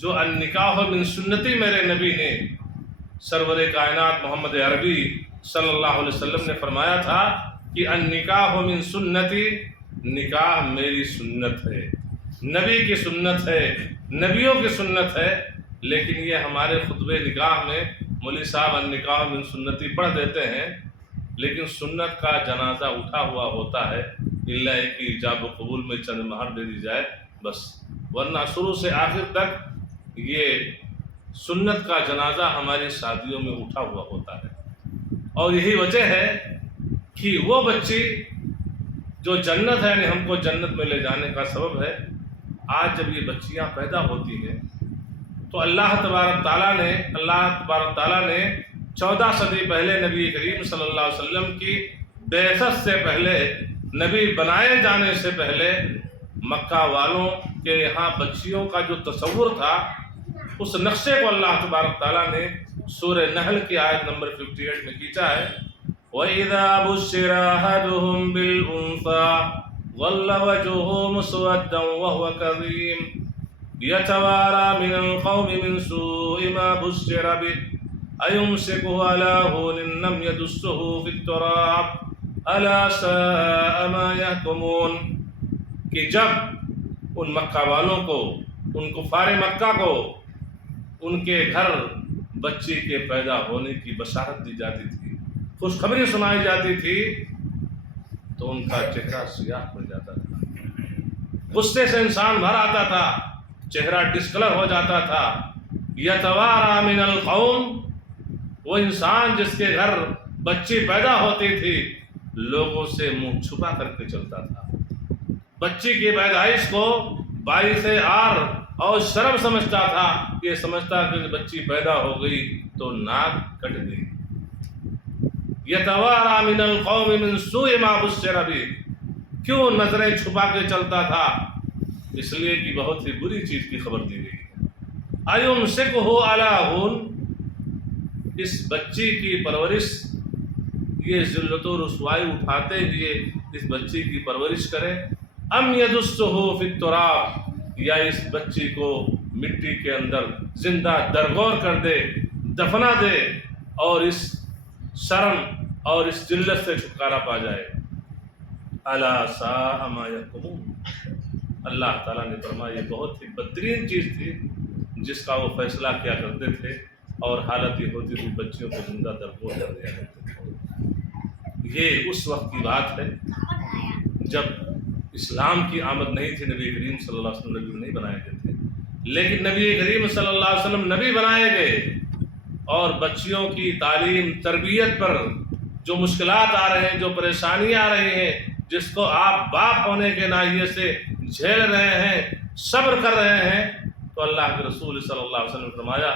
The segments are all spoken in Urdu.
جو النکاح من سنتی میرے نبی نے سرور کائنات محمد عربی صلی اللہ علیہ وسلم نے فرمایا تھا کہ النکاح من سنتی، نکاح میری سنت ہے، نبی کی سنت ہے، نبیوں کی سنت ہے۔ لیکن یہ ہمارے خطبے نکاح میں مولوی صاحب النکاح من سنتی پڑھ دیتے ہیں، لیکن سنت کا جنازہ اٹھا ہوا ہوتا ہے، اللہ کی ایجاب و قبول میں چند مہر دے دی جائے بس، ورنہ شروع سے آخر تک یہ سنت کا جنازہ ہماری شادیوں میں اٹھا ہوا ہوتا ہے۔ اور یہی وجہ ہے کہ وہ بچی جو جنت ہے، یعنی ہم کو جنت میں لے جانے کا سبب ہے، آج جب یہ بچیاں پیدا ہوتی ہیں تو اللہ تبارک تعالیٰ نے 14 صدی پہلے نبی کریم صلی اللہ علیہ وسلم کی بعثت سے پہلے، نبی بنائے جانے سے پہلے، مکہ والوں کے یہاں بچیوں کا جو تصور تھا، اس نقشے کو اللہ تبارک تعالیٰ نے سورہ نحل کی آیت نمبر 58 میں کھینچا ہے۔ وَإِذَا بُشِّرَ أَحَدُهُم بِالْأُنثَىٰ ظَلَّ وَجْهُهُ مُسْوَدًّا وَهُوَ كَظِيمٌ يَتَوَارَىٰ مِنَ الْقَوْمِ مِنْ سُوءِ مَا بُشِّرَ بِهِ أَيُمْسِكُهُ عَلَىٰ هُونٍ لَّمْ يَدُسُّهُ فِي التُّرَابِ أَلَا سَاءَ مَا يَحْكُمُونَ، کہ جب ان مکہ والوں کو، ان کفار مکہ کو، ان کے گھر بچی کے پیدا ہونے کی بشارت دی جاتی تھی، خوشخبری سنائی جاتی تھی، تو ان کا چہرہ سیاہ پڑ جاتا تھا، غصے سے انسان بھر آتا تھا، چہرہ ڈسکلر ہو جاتا تھا۔ یتوارا من القوم، وہ انسان جس کے گھر بچی پیدا ہوتی تھی لوگوں سے منہ چھپا کر کے چلتا تھا، بچی کی پیدائش کو باعث عار اور شرم سمجھتا تھا، یہ سمجھتا کہ بچی پیدا ہو گئی تو ناک کٹ گئی۔ یتوارا من القوم من سوء ما بشر بہ، کیوں نظریں چھپا کے چلتا تھا؟ اس لیے کہ بہت ہی بری چیز کی خبر دی گئی ہے۔ ایمسکہ علی ہون، اس بچی کی پرورش، یہ ذلت و رسوائی اٹھاتے ہوئے اس بچی کی پرورش کرے، ام یدسہ فی التراب، یا اس بچی کو مٹی کے اندر زندہ درگور کر دے، دفنا دے، اور اس شرم اور اس ذلت سے چھٹکارا پا جائے۔ الا ساء ما یحکمون، اللہ تعالیٰ نے فرمایا یہ بہت ہی بدترین چیز تھی جس کا وہ فیصلہ کیا کرتے تھے، اور حالت یہ ہوتی تھی بچیوں کو زندہ درگور کر دیا کرتے تھے۔ یہ اس وقت کی بات ہے جب اسلام کی آمد نہیں تھی، نبی کریم صلی اللہ علیہ وسلم نبی نہیں بنائے گئے تھے، لیکن نبی کریم صلی اللہ علیہ وسلم نبی بنائے گئے، اور بچیوں کی تعلیم تربیت پر جو مشکلات آ رہے ہیں، جو پریشانیاں آ رہی ہیں، جس کو آپ باپ ہونے کے ناحیے سے جھیل رہے ہیں، صبر کر رہے ہیں، تو اللہ کے رسول صلی اللہ علیہ وسلم نے فرمایا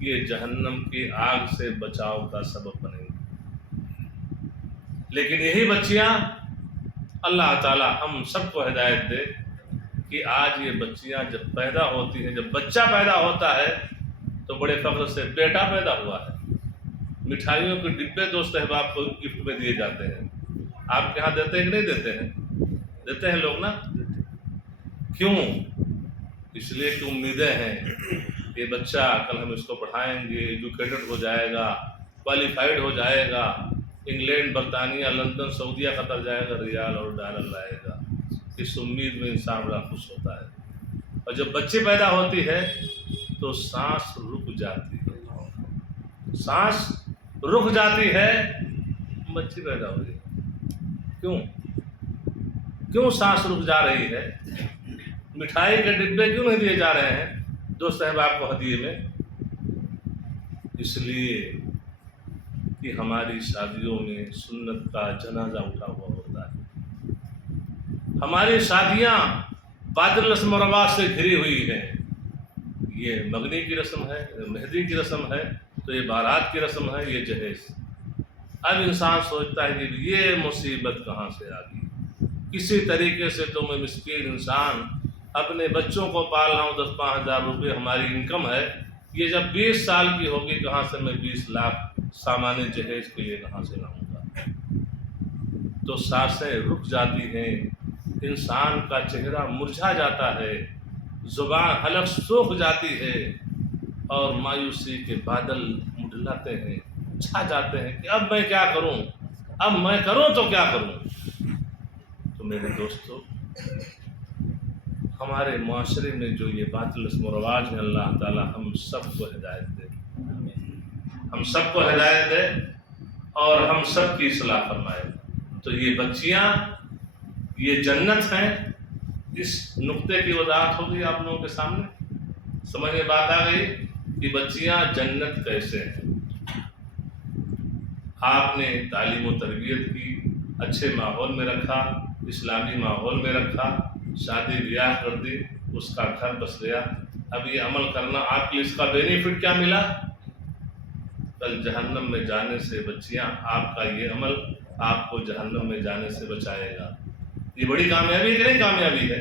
یہ جہنم کی آگ سے بچاؤ کا سبب بنے گی۔ لیکن یہی بچیاں، اللہ تعالیٰ ہم سب کو ہدایت دے کہ آج یہ بچیاں جب پیدا ہوتی ہیں، جب بچہ پیدا ہوتا ہے تو بڑے فخر سے بیٹا پیدا ہوا ہے، مٹھائیوں کے ڈبے دوست احباب کو گفٹ میں دیے جاتے ہیں۔ آپ کے ہاں دیتے ہیں کہ نہیں دیتے ہیں؟ دیتے ہیں لوگ نا۔ کیوں؟ اس لیے کہ امیدیں ہیں یہ بچہ کل ہم اس کو پڑھائیں گے، ایجوکیٹڈ ہو جائے گا، کوالیفائڈ ہو جائے گا، انگلینڈ، برطانیہ، لندن، سعودیہ قطر جائے گا، ریال اور ڈالر لائے گا۔ اس امید میں انسان بڑا خوش ہوتا ہے، اور جب بچی پیدا ہوتی ہے تو سانس رک جاتی ہے، سانس رک جاتی ہے، بچی پیدا ہو گئی۔ کیوں سانس رک جا رہی ہے؟ مٹھائی کے ڈبے کیوں نہیں دیے جا رہے ہیں دوست احباب کو ہدیے میں؟ اس لیے کہ ہماری شادیوں میں سنت کا جنازہ اٹھا ہوا ہوتا ہے، ہماری شادیاں باطل رسم و رواج سے گھری ہوئی ہیں۔ یہ مگنی کی رسم ہے، مہندی کی رسم ہے، تو یہ بارات کی رسم ہے، یہ جہیز۔ اب انسان سوچتا ہے کہ یہ مصیبت کہاں سے آ گئی؟ کسی طریقے سے تو میں مسکین انسان اپنے بچوں کو پال رہا ہوں، 10-5 ہزار روپے ہماری انکم ہے، یہ جب 20 سال کی ہوگی کہاں سے میں 20 لاکھ سامان جہیز کے لیے کہاں سے لاؤں گا؟ تو سانسیں رک جاتی ہیں، انسان کا چہرہ مرجھا جاتا ہے، زبان حلق سوکھ جاتی ہے اور مایوسی کے بادل منڈلاتے ہیں، چھا جاتے ہیں کہ اب میں کیا کروں، اب میں کروں تو کیا کروں۔ تو میرے دوستو، ہمارے معاشرے میں جو یہ باطل رسم و رواج ہیں، اللہ تعالی ہم سب کو ہدایت دے، ہم سب کو ہدایت دے اور ہم سب کی اصلاح فرمائے۔ تو یہ بچیاں یہ جنت ہیں، اس نقطے کی وضاحت ہوگی آپ لوگوں کے سامنے، سمجھ میں بات آ گئی کہ بچیاں جنت کیسے ہیں۔ آپ نے تعلیم و تربیت کی، اچھے ماحول میں رکھا، اسلامی ماحول میں رکھا، شادی بیاہ کر دی، اس کا گھر بس گیا۔ اب یہ عمل کرنا آپ کے لیے اس کا بینیفٹ کیا ملا؟ کل جہنم میں جانے سے بچیاں، آپ کا یہ عمل آپ کو جہنم میں جانے سے بچائے گا۔ یہ بڑی کامیابی کہ نہیں کامیابی ہے؟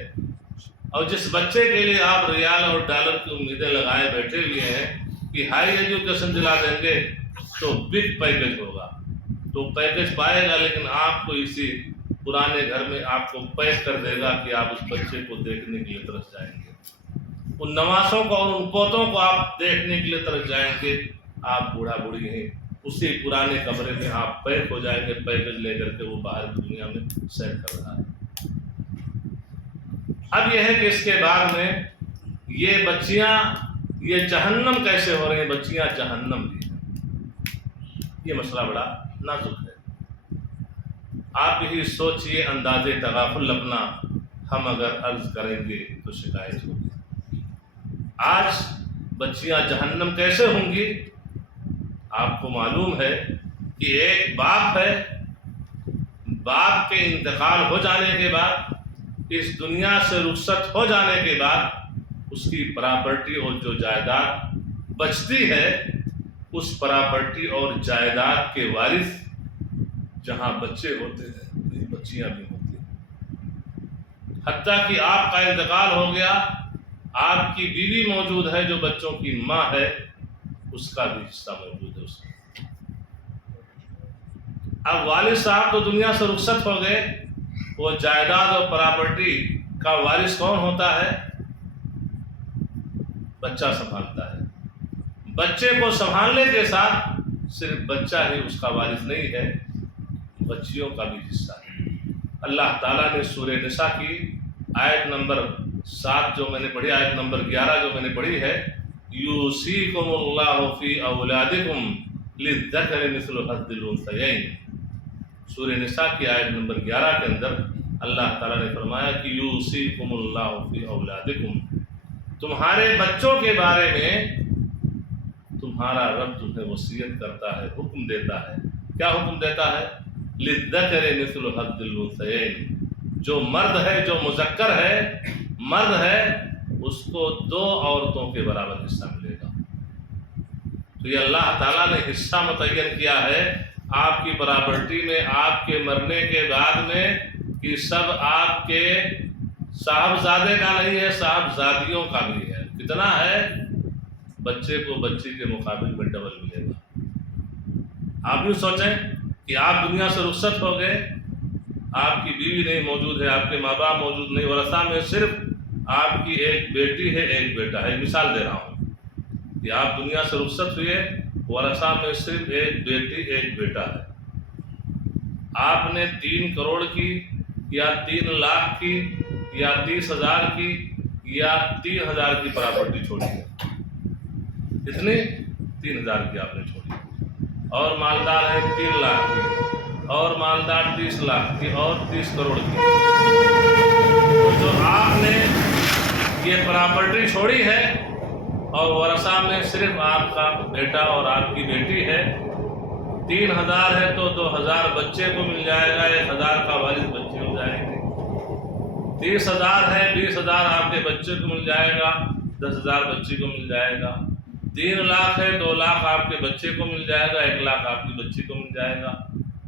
اور جس بچے کے لیے آپ ریال اور ڈالر کی امیدیں لگائے بیٹھے ہوئے ہیں کہ ہائی ایجوکیشن دلا دیں گے تو بگ پیکج ہوگا، تو پیکج پائے گا، لیکن آپ کو اسی پرانے گھر میں آپ کو پیک کر دے گا کہ آپ اس بچے کو دیکھنے کے لیے ترس جائیں گے، ان نواسوں کو اور ان پوتوں کو آپ دیکھنے کے لیے ترس جائیں گے۔ آپ بوڑھا بوڑھی ہیں، اسی پرانے کمرے میں آپ پیک ہو جائیں گے، پیکج لے کر کے وہ باہر کی دنیا میں سیر کر رہا ہے۔ اب یہ ہے کہ اس کے بعد میں یہ بچیاں یہ جہنم کیسے ہو رہی ہیں؟ بچیاں جہنم بھی ہیں، یہ مسئلہ بڑا نازک ہے۔ آپ یہی سوچئے، انداز تغافل اپنا ہم اگر عرض کریں گے تو شکایت ہوگی۔ آج بچیاں جہنم کیسے ہوں گی؟ آپ کو معلوم ہے کہ ایک باپ ہے، باپ کے انتقال ہو جانے کے بعد، اس دنیا سے رخصت ہو جانے کے بعد، اس کی پراپرٹی اور جو جائیداد بچتی ہے، اس پراپرٹی اور جائیداد کے وارث جہاں بچے ہوتے ہیں وہیں بچیاں بھی ہوتی ہیں۔ حتیٰ کہ آپ کا انتقال ہو گیا، آپ کی بیوی موجود ہے جو بچوں کی ماں ہے، اس کا بھی حصہ موجود ہے اس میں۔ اب والد صاحب تو دنیا سے رخصت ہو گئے، وہ جائیداد اور پراپرٹی کا وارث کون ہوتا ہے؟ بچہ سنبھالتا ہے۔ بچے کو سنبھالنے کے ساتھ صرف بچہ ہی اس کا وارث نہیں ہے، بچیوں کا بھی حصہ ہے۔ اللہ تعالیٰ نے سورہ نساء کی آیت نمبر 7 جو میں نے پڑھی، آیت نمبر 11 جو میں نے پڑھی ہے، یوصیکم اللہ فی اولادکم للذکر مثل حظ الانثیین، سورہ نساء کی آیت نمبر 11 کے اندر اللہ تعالیٰ نے فرمایا کہ یوصیکم اللہ فی اولادکم، تمہارے بچوں کے بارے میں تمہارا رب تمہیں وصیت کرتا ہے، حکم دیتا ہے۔ کیا حکم دیتا ہے؟ للذکر مثل حظ الانثیین، جو مرد ہے، جو مذکر ہے، مرد ہے، اس کو 2 عورتوں کے برابر حصہ ملے گا۔ تو یہ اللہ تعالیٰ نے حصہ متعین کیا ہے آپ کی پراپرٹی میں، آپ کے مرنے کے بعد میں، کہ سب آپ کے صاحبزادے کا نہیں ہے، صاحبزادیوں کا بھی ہے۔ کتنا ہے؟ بچے کو بچی کے مقابل میں ڈبل ملے گا۔ آپ یوں سوچیں کہ آپ دنیا سے رخصت ہو گئے، آپ کی بیوی نہیں موجود ہے، آپ کے ماں باپ موجود نہیں، ورثہ میں صرف آپ کی ایک بیٹی ہے، ایک بیٹا ہے۔ مثال دے رہا ہوں کہ آپ دنیا سے رخصت ہوئے، ورثہ میں صرف ایک بیٹی ایک بیٹا ہے۔ آپ نے 3 کروڑ کی یا 3 لاکھ کی یا 30,000 کی یا 3,000 کی پراپرٹی چھوڑی ہے۔ کتنی؟ 3,000 کی آپ نے چھوڑی، اور مالدار ہے 3 لاکھ کی، اور مالدار 30 لاکھ کی، اور 30 کروڑ کی۔ تو جو آپ نے یہ پراپرٹی چھوڑی ہے اور ورثہ میں صرف آپ کا بیٹا اور آپ کی بیٹی ہے، 3,000 ہے تو 2,000 بچے کو مل جائے گا، 1,000 کا وارث بچے ہو جائیں گے۔ 30,000 ہے، 20,000 آپ کے بچے کو مل جائے گا، 10,000 بچی کو مل جائے گا۔ 3 لاکھ ہے، 2 لاکھ آپ کے بچے کو مل جائے گا، 1 لاکھ آپ کی بچی کو مل جائے گا۔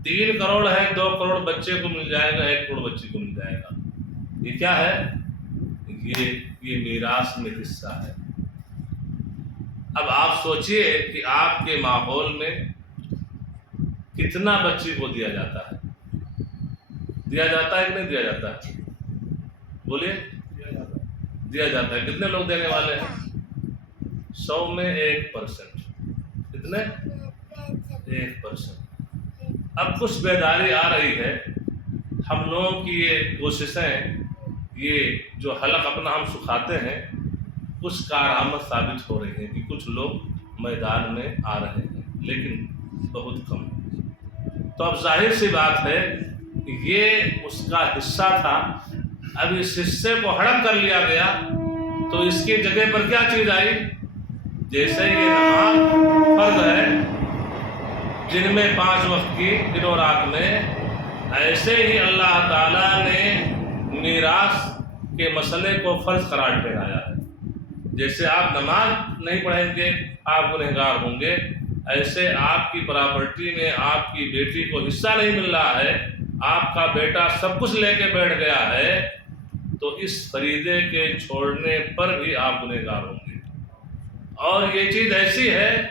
3 کروڑ ہے، 2 کروڑ بچے کو مل جائے گا، 1 کروڑ بچی کو مل جائے گا۔ یہ کیا ہے؟ یہ میراث میں حصہ ہے۔ اب آپ سوچئے کہ آپ کے ماحول میں کتنا بچی کو دیا جاتا ہے؟ دیا جاتا ہے کہ نہیں دیا جاتا ہے؟ بولیے، دیا جاتا ہے. کتنے لوگ دینے والے ہیں؟ 100 میں 1%. کتنے؟ 1%. اب کچھ بیداری آ رہی ہے. ہم لوگوں کی یہ کوششیں، یہ جو حلق اپنا ہم سکھاتے ہیں، کچھ کارآمد ثابت ہو رہی ہیں کہ کچھ لوگ میدان میں آ رہے ہیں، لیکن بہت کم. تو اب ظاہر سی بات ہے کہ یہ اس کا حصہ تھا. اب اس حصے کو ہڑپ کر لیا گیا تو اس کی جگہ پر کیا چیز آئی؟ جیسے یہ نماز فرض ہے جن میں 5 وقت کی دن و رات میں، ایسے ہی اللہ تعالیٰ نے میراث کے مسئلے کو فرض قرار ٹھہرایا ہے. جیسے آپ نماز نہیں پڑھیں گے آپ گنہگار ہوں گے، ایسے آپ کی پراپرٹی میں آپ کی بیٹی کو حصہ نہیں مل رہا ہے، آپ کا بیٹا سب کچھ لے کے بیٹھ گیا ہے، تو اس فریضے کے چھوڑنے پر بھی آپ گنہگار ہوں گے. اور یہ چیز ایسی ہے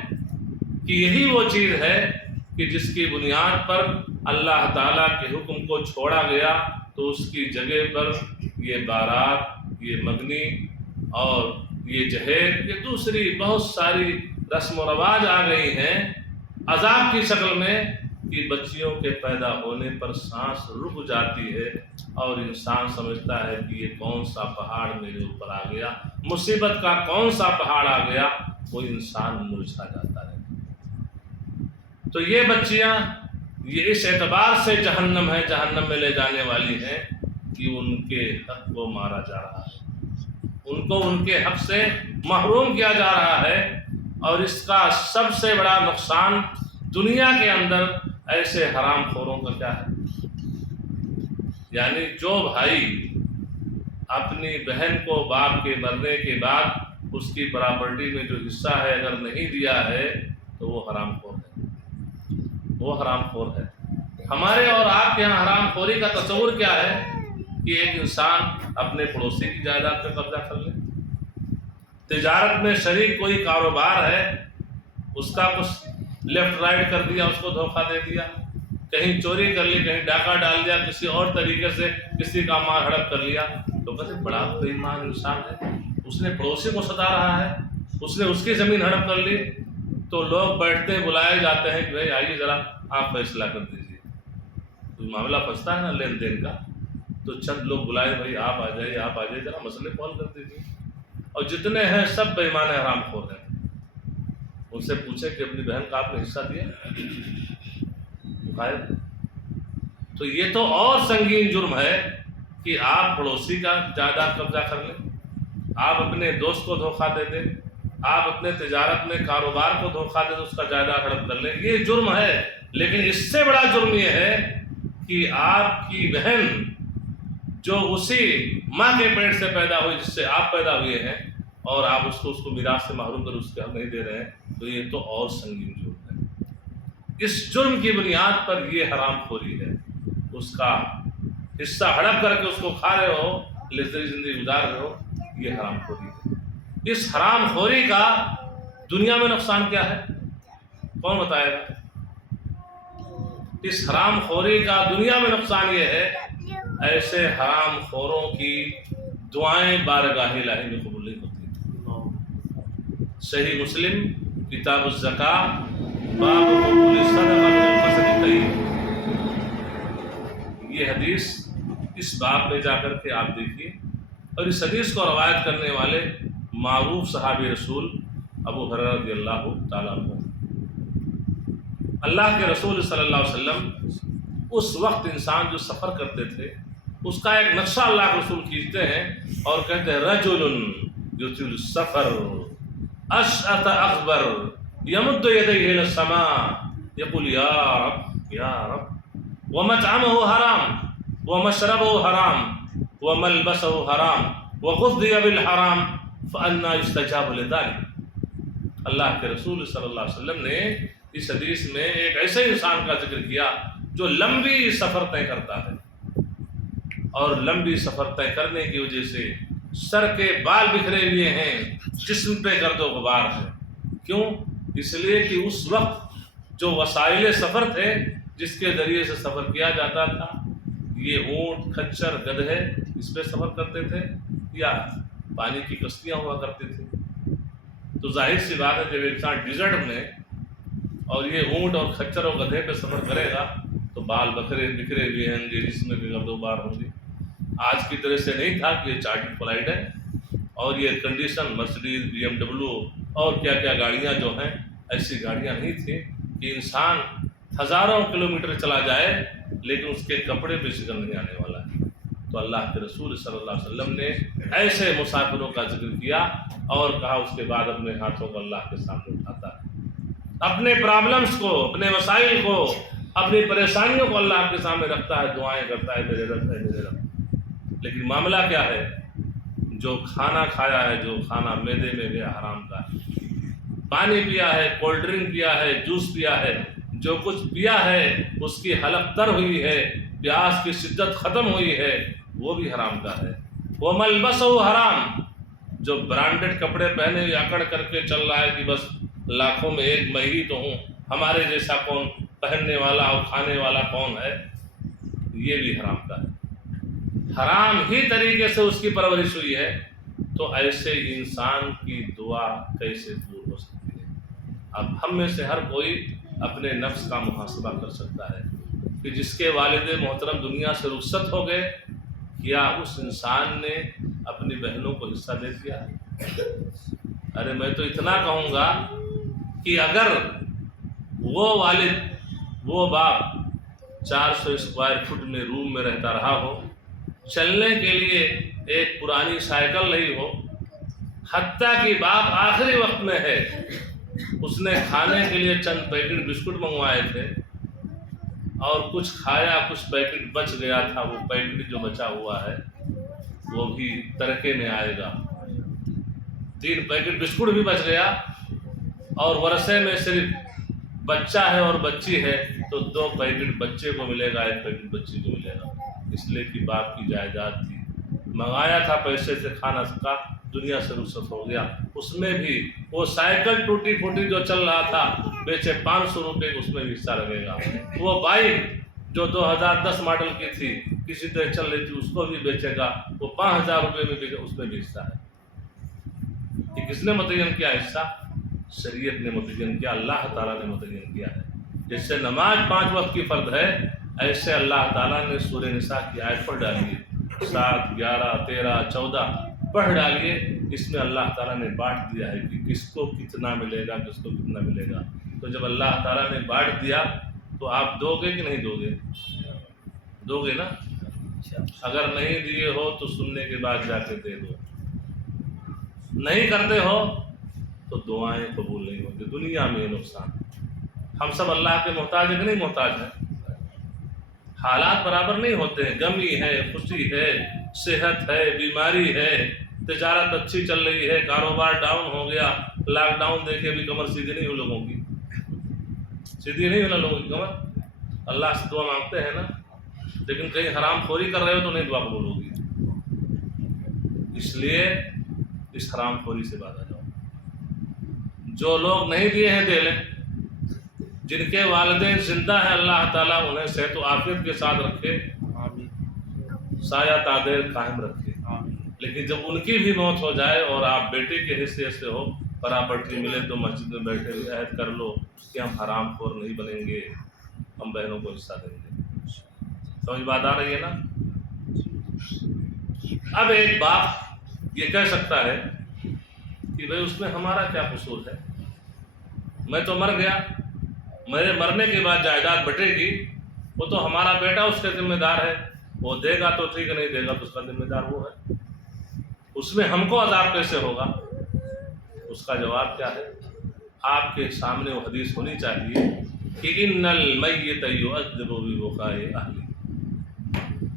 کہ یہی وہ چیز ہے کہ جس کی بنیاد پر اللہ تعالیٰ کے حکم کو چھوڑا گیا، تو اس کی جگہ پر یہ بارات، یہ مگنی اور یہ جہیز، یہ دوسری بہت ساری رسم و رواج آ گئی ہیں عذاب کی شکل میں، کہ بچیوں کے پیدا ہونے پر سانس رک جاتی ہے اور انسان سمجھتا ہے کہ یہ کون سا پہاڑ میرے اوپر آ گیا، مصیبت کا کون سا پہاڑ آ گیا، وہ انسان مرجھا جاتا ہے. تو یہ بچیاں یہ اس اعتبار سے جہنم ہے، جہنم میں لے جانے والی ہیں کہ ان کے حق کو مارا جا رہا ہے، ان کو ان کے حق سے محروم کیا جا رہا ہے. اور اس کا سب سے بڑا نقصان دنیا کے اندر ایسے حرام خوروں کا کیا ہے؟ یعنی جو بھائی اپنی بہن کو باپ کے مرنے کے بعد اس کی پراپرٹی میں جو حصہ ہے اگر نہیں دیا ہے تو وہ حرام خور ہے، وہ حرام خور ہے. ہمارے اور آپ کے یہاں حرام خوری کا تصور کیا ہے کہ ایک انسان اپنے پڑوسی کی جائیداد پہ قبضہ کر لے. تجارت میں شریک کوئی کاروبار ہے، اس کا کچھ لیفٹ رائٹ کر دیا، اس کو دھوکہ دے دیا، کہیں چوری کر لی، کہیں ڈاکہ ڈال دیا، کسی اور طریقے سے کسی کا مال ہڑپ کر لیا، تو کہتے بڑا بے ایمان انسان ہے، اس نے پڑوسی کو ستا رہا ہے، اس نے اس کی زمین ہڑپ کر لی. تو لوگ بیٹھتے بلائے جاتے ہیں کہ بھائی آئیے ذرا آپ فیصلہ کر دیجیے. کوئی معاملہ پھنستا ہے نا لین دین کا، تو چند لوگ بلائے، بھائی آپ آ جائیے، آپ آ جائیے، ذرا مسئلے کال کر دیجیے. اور جتنے ہیں سب بے ایمان حرام خور ہیں. ان سے پوچھے کہ اپنی بہن کا آپ نے حصہ دیا؟ تو یہ تو اور سنگین جرم ہے کہ آپ پڑوسی کا جائیداد قبضہ کر لیں، آپ اپنے دوست کو دھوکہ دے دیں، آپ اپنے تجارت میں کاروبار کو دھوکہ دے دیں، اس کا جائیداد ہڑپ کر لیں. یہ جرم ہے. لیکن اس سے بڑا جرم یہ ہے کہ آپ کی بہن جو اسی ماں کے پیٹ سے پیدا ہوئی جس سے آپ پیدا ہوئے ہیں، اور آپ اس کو میراث سے محروم کر اس کے حق نہیں دے رہے ہیں، تو یہ تو اور سنگین جرم ہے. اس جرم کی بنیاد پر یہ حرام خوری ہے. اس کا حصہ ہڑپ کر کے اس کو کھا رہے ہو، لذیذ زندگی گزار رہے ہو، یہ حرام خوری ہے. اس حرام خوری کا دنیا میں نقصان کیا ہے؟ کون بتائے گا؟ اس حرام خوری کا دنیا میں نقصان یہ ہے، ایسے حرام خوروں کی دعائیں بارگاہ الہی میں قبول نہیں ہوتی. صحیح مسلم کتاب الزکاة باب قبول الصدقہ من الفسق الطیب، یہ حدیث اس باب میں جا کر کے آپ دیکھیے. اور اس حدیث کو روایت کرنے والے معروف صحابی رسول ابو ہریرہ رضی اللہ تعالیٰ عنہ. اللہ کے رسول صلی اللہ علیہ وسلم اس وقت انسان جو سفر کرتے تھے اس کا ایک نقشہ اللہ کے رسول کھینچتے ہیں اور کہتے ہیں رجل یطیل السفر اشعث اغبر یمد یدیہ الی السماء یقول یا رب یا رب ومطعمہ حرام ومشربہ حرام وملبسہ حرام وغذی بالحرام فأنا یستجاب لذلک. اللہ کے رسول صلی اللہ علیہ وسلم نے اس حدیث میں ایک ایسے انسان کا ذکر کیا جو لمبی سفر طے کرتا ہے، اور لمبی سفر طے کرنے کی وجہ سے سر کے بال بکھرے ہوئے ہیں، جسم پہ گرد و غبار ہے. کیوں؟ اس لیے کہ اس وقت جو وسائل سفر تھے جس کے ذریعے سے سفر کیا جاتا تھا، یہ اونٹ، کھچر، گدھے اس پہ سفر کرتے تھے، یا پانی کی کشتیاں ہوا کرتی تھیں۔ تو ظاہر سی بات ہے جب انسان ڈیزرٹ میں اور یہ اونٹ اور کھچر اور گدھے پہ سفر کرے گا تو بال بکھرے بکھرے بھی ہوں گے، جس میں بھی گرد و غبار ہوں گی۔ آج کی طرح سے نہیں تھا کہ یہ چارٹر فلائٹ ہے اور یہ کنڈیشن مرسڈیز BMW اور کیا کیا گاڑیاں جو ہیں، ایسی گاڑیاں نہیں تھیں کہ انسان ہزاروں کلومیٹر چلا جائے لیکن اس کے کپڑے پہ شکن نہیں آنے والا ہے۔ تو اللہ کے رسول صلی اللہ علیہ وسلم نے ایسے مسافروں کا ذکر کیا اور کہا اس کے بعد اپنے ہاتھوں کو اللہ کے سامنے اٹھاتا ہے، اپنے پرابلمس کو، اپنے مسائل کو، اپنی پریشانیوں کو اللہ کے سامنے رکھتا ہے، دعائیں کرتا ہے، میرے رب ہے میرے رب۔ لیکن معاملہ کیا ہے؟ جو کھانا کھایا ہے، جو کھانا معدے میں گیا حرام کا ہے، پانی پیا ہے، کولڈ ڈرنک پیا ہے، جوس پیا ہے، جو کچھ پیا ہے اس کی حلق تر ہوئی ہے، پیاس کی شدت ختم ہوئی ہے، وہ بھی حرام کا ہے۔ وہ ملبسہ حرام، جو برانڈڈ کپڑے پہنے ہوئے اکڑ کر کے چل رہا ہے کہ بس لاکھوں میں ایک میں ہی تو ہوں، ہمارے جیسا کون پہننے والا اور کھانے والا کون ہے، یہ بھی حرام کا ہے۔ حرام ہی طریقے سے اس کی پرورش ہوئی ہے تو ایسے انسان کی دعا کیسے دور ہو سکتی ہے؟ اب ہم میں سے ہر کوئی اپنے نفس کا محاسبہ کر سکتا ہے کہ جس کے والد محترم دنیا سے رخصت ہو گئے، کیا اس انسان نے اپنی بہنوں کو حصہ دے دیا؟ ارے میں تو اتنا کہوں گا کہ اگر وہ والد، وہ باپ 400 اسکوائر فٹ میں روم میں رہتا رہا ہو، چلنے کے لیے ایک پرانی سائیکل نہیں ہو، حتیٰ کہ باپ آخری وقت میں ہے، اس نے کھانے کے لیے چند پیکٹ بسکٹ منگوائے تھے اور کچھ کھایا، کچھ پیکٹ بچ گیا تھا، وہ پیکٹ جو بچا ہوا ہے وہ بھی ترکے میں آئے گا۔ 3 پیکٹ بسکٹ بھی بچ گیا اور ورثے میں صرف بچہ ہے اور بچی ہے تو 2 پیکٹ بچے کو ملے گا، 1 پیکٹ بچی کو ملے گا، اس لیے کہ باپ کی جائیداد تھی، منگایا تھا پیسے سے کھانا کا، دنیا سے رخصت ہو گیا، اس میں بھی وہ سائیکل ٹوٹی پھوٹی جو چل رہا تھا بیچے 500 روپے، اس میں بھی حصہ لگے گا۔ وہ بائک جو 2010 ماڈل کی تھی کسی طرح چل رہی تھی اس کو بھی بیچے گا، وہ 5000 روپے میں بھی، اس میں بھی حصہ ہے۔ کہ کس نے متعین کیا حصہ؟ شریعت نے متعین کیا، اللہ تعالیٰ نے متعین کیا ہے۔ جیسے نماز 5 وقت کی فرض ہے، ایسے اللہ تعالیٰ نے سورہ نساء کی آیت پڑھ ڈالی ہے، 7، 11، 13، 14 پڑھ ڈالیے، اس میں اللہ تعالیٰ نے بانٹ دیا ہے کہ کس کو کتنا ملے گا، کس کو کتنا ملے گا۔ تو جب اللہ تعالیٰ نے بانٹ دیا تو آپ دو گے کہ نہیں دو گے؟ دو گے نا؟ اگر نہیں دیے ہو تو سننے کے بعد جا کے دے دو، نہیں کرتے ہو تو دعائیں قبول نہیں ہوتی، دنیا میں نقصان۔ ہم سب اللہ کے محتاج ہیں کہ نہیں محتاج ہیں؟ حالات برابر نہیں ہوتے ہیں، غمی ہے، خوشی ہے، صحت ہے، بیماری ہے، تجارت اچھی چل رہی ہے، کاروبار ڈاؤن ہو گیا، لاک ڈاؤن دیکھے بھی کمر سیدھی نہیں ہو لوگوں کی، سیدھی نہیں ہونا لوگوں کی کمر۔ اللہ سے دعا مانگتے ہیں نا، لیکن کہیں حرام خوری کر رہے ہو تو نہیں دعا قبول ہوگی۔ اس لیے اس حرام خوری سے باز آ جاؤ۔ جو لوگ نہیں دیے ہیں دے لیں، جن کے والدین زندہ ہیں اللہ تعالیٰ انہیں صحت و عافیت کے ساتھ رکھے، سایہ تعدیر قائم رکھے۔ لیکن جب ان کی بھی موت ہو جائے اور آپ بیٹے کے حصے سے ہو، پراپرٹی ملے تو مسجد میں بیٹھے ہوئے عہد کر لو کہ ہم حرام خور نہیں بنیں گے، ہم بہنوں کو حصہ دیں گے۔ سمجھ بات آ رہی ہے نا؟ اب ایک باپ یہ کہہ سکتا ہے کہ بھئی اس میں ہمارا کیا قصور ہے، میں تو مر گیا، میرے مرنے کے بعد جائیداد بٹے گی، وہ تو ہمارا بیٹا اس کے ذمہ دار ہے، وہ دے گا تو ٹھیک ہے، نہیں دے گا تو اس کا ذمہ دار وہ ہے، اس میں ہم کو عذاب کیسے ہوگا؟ اس کا جواب کیا ہے؟ آپ کے سامنے وہ حدیث ہونی چاہیے کہ ان المیت یعذب ببکاء اہلہ،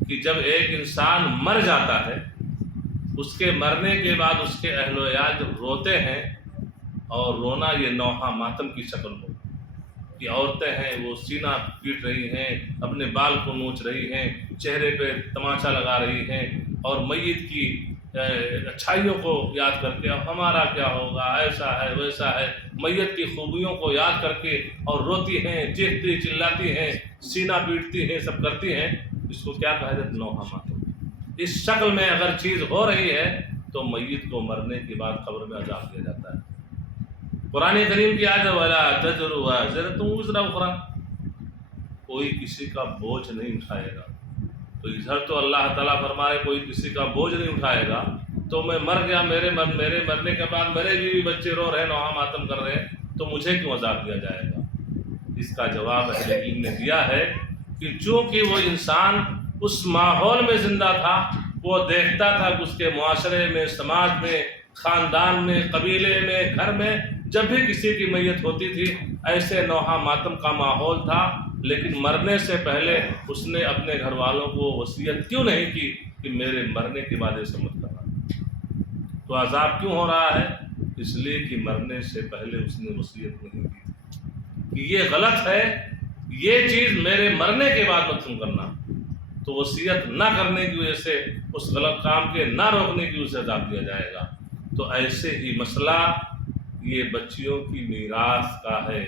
کہ جب ایک انسان مر جاتا ہے اس کے مرنے کے بعد اس کے اہل و عیال جب روتے ہیں، اور رونا یہ نوحہ ماتم کی شکل ہو کہ عورتیں ہیں وہ سینہ پیٹ رہی ہیں، اپنے بال کو نوچ رہی ہیں، چہرے پہ تماچا لگا رہی ہیں، اور میت کی اچھائیوں کو یاد کر کے اب ہمارا کیا ہوگا، ایسا ہے ویسا ہے، میت کی خوبیوں کو یاد کر کے اور روتی ہیں، چیختی چلاتی ہیں، سینہ پیٹتی ہیں، سب کرتی ہیں، اس کو کیا کہا جاتا ہے؟ نوحہ ماتم۔ اس شکل میں اگر چیز ہو رہی ہے تو میت کو مرنے کے بعد قبر میں عذاب دیا جاتا ہے۔ قرآن کریم کی آیت وَلَا تَزِرُ وَازِرَةٌ وِزْرَ أُخْرَىٰ، کوئی کسی کا بوجھ نہیں اٹھائے گا۔ تو ادھر تو اللہ تعالیٰ فرمائے کوئی کسی کا بوجھ نہیں اٹھائے گا، تو میں مر گیا، میرے مرنے کے بعد میرے بیوی بچے رو رہے ہیں، نوحہ ماتم کر رہے ہیں، تو مجھے کیوں عذاب دیا جائے گا؟ اس کا جواب اہل علم نے دیا ہے کہ چونکہ وہ انسان اس ماحول میں زندہ تھا، وہ دیکھتا تھا کہ اس کے معاشرے میں، سماج میں، خاندان میں، قبیلے میں، گھر میں جب بھی کسی کی میت ہوتی تھی ایسے نوحہ ماتم کا ماحول تھا، لیکن مرنے سے پہلے اس نے اپنے گھر والوں کو وصیت کیوں نہیں کی کہ میرے مرنے کے بعد ایسے مت کرنا؟ تو عذاب کیوں ہو رہا ہے؟ اس لیے کہ مرنے سے پہلے اس نے وصیت نہیں کی کہ یہ غلط ہے، یہ چیز میرے مرنے کے بعد مت تم کرنا، تو وصیت نہ کرنے کی وجہ سے، اس غلط کام کے نہ روکنے کی وجہ سے عذاب دیا جائے گا۔ تو ایسے ہی مسئلہ یہ بچیوں کی میراث کا ہے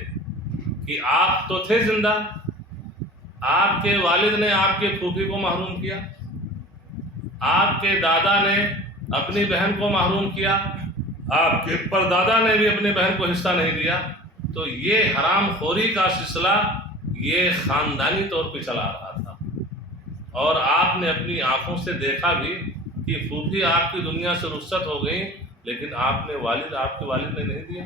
کہ آپ تو تھے زندہ، آپ کے والد نے آپ کے پھوپھی کو محروم کیا، آپ کے دادا نے اپنی بہن کو محروم کیا، آپ کے پردادا نے بھی اپنے بہن کو حصہ نہیں دیا، تو یہ حرام خوری کا سلسلہ یہ خاندانی طور پہ چلا رہا تھا، اور آپ نے اپنی آنکھوں سے دیکھا بھی کہ پھوپھی آپ کی دنیا سے رخصت ہو گئی، لیکن آپ کے والد نے نہیں دیا،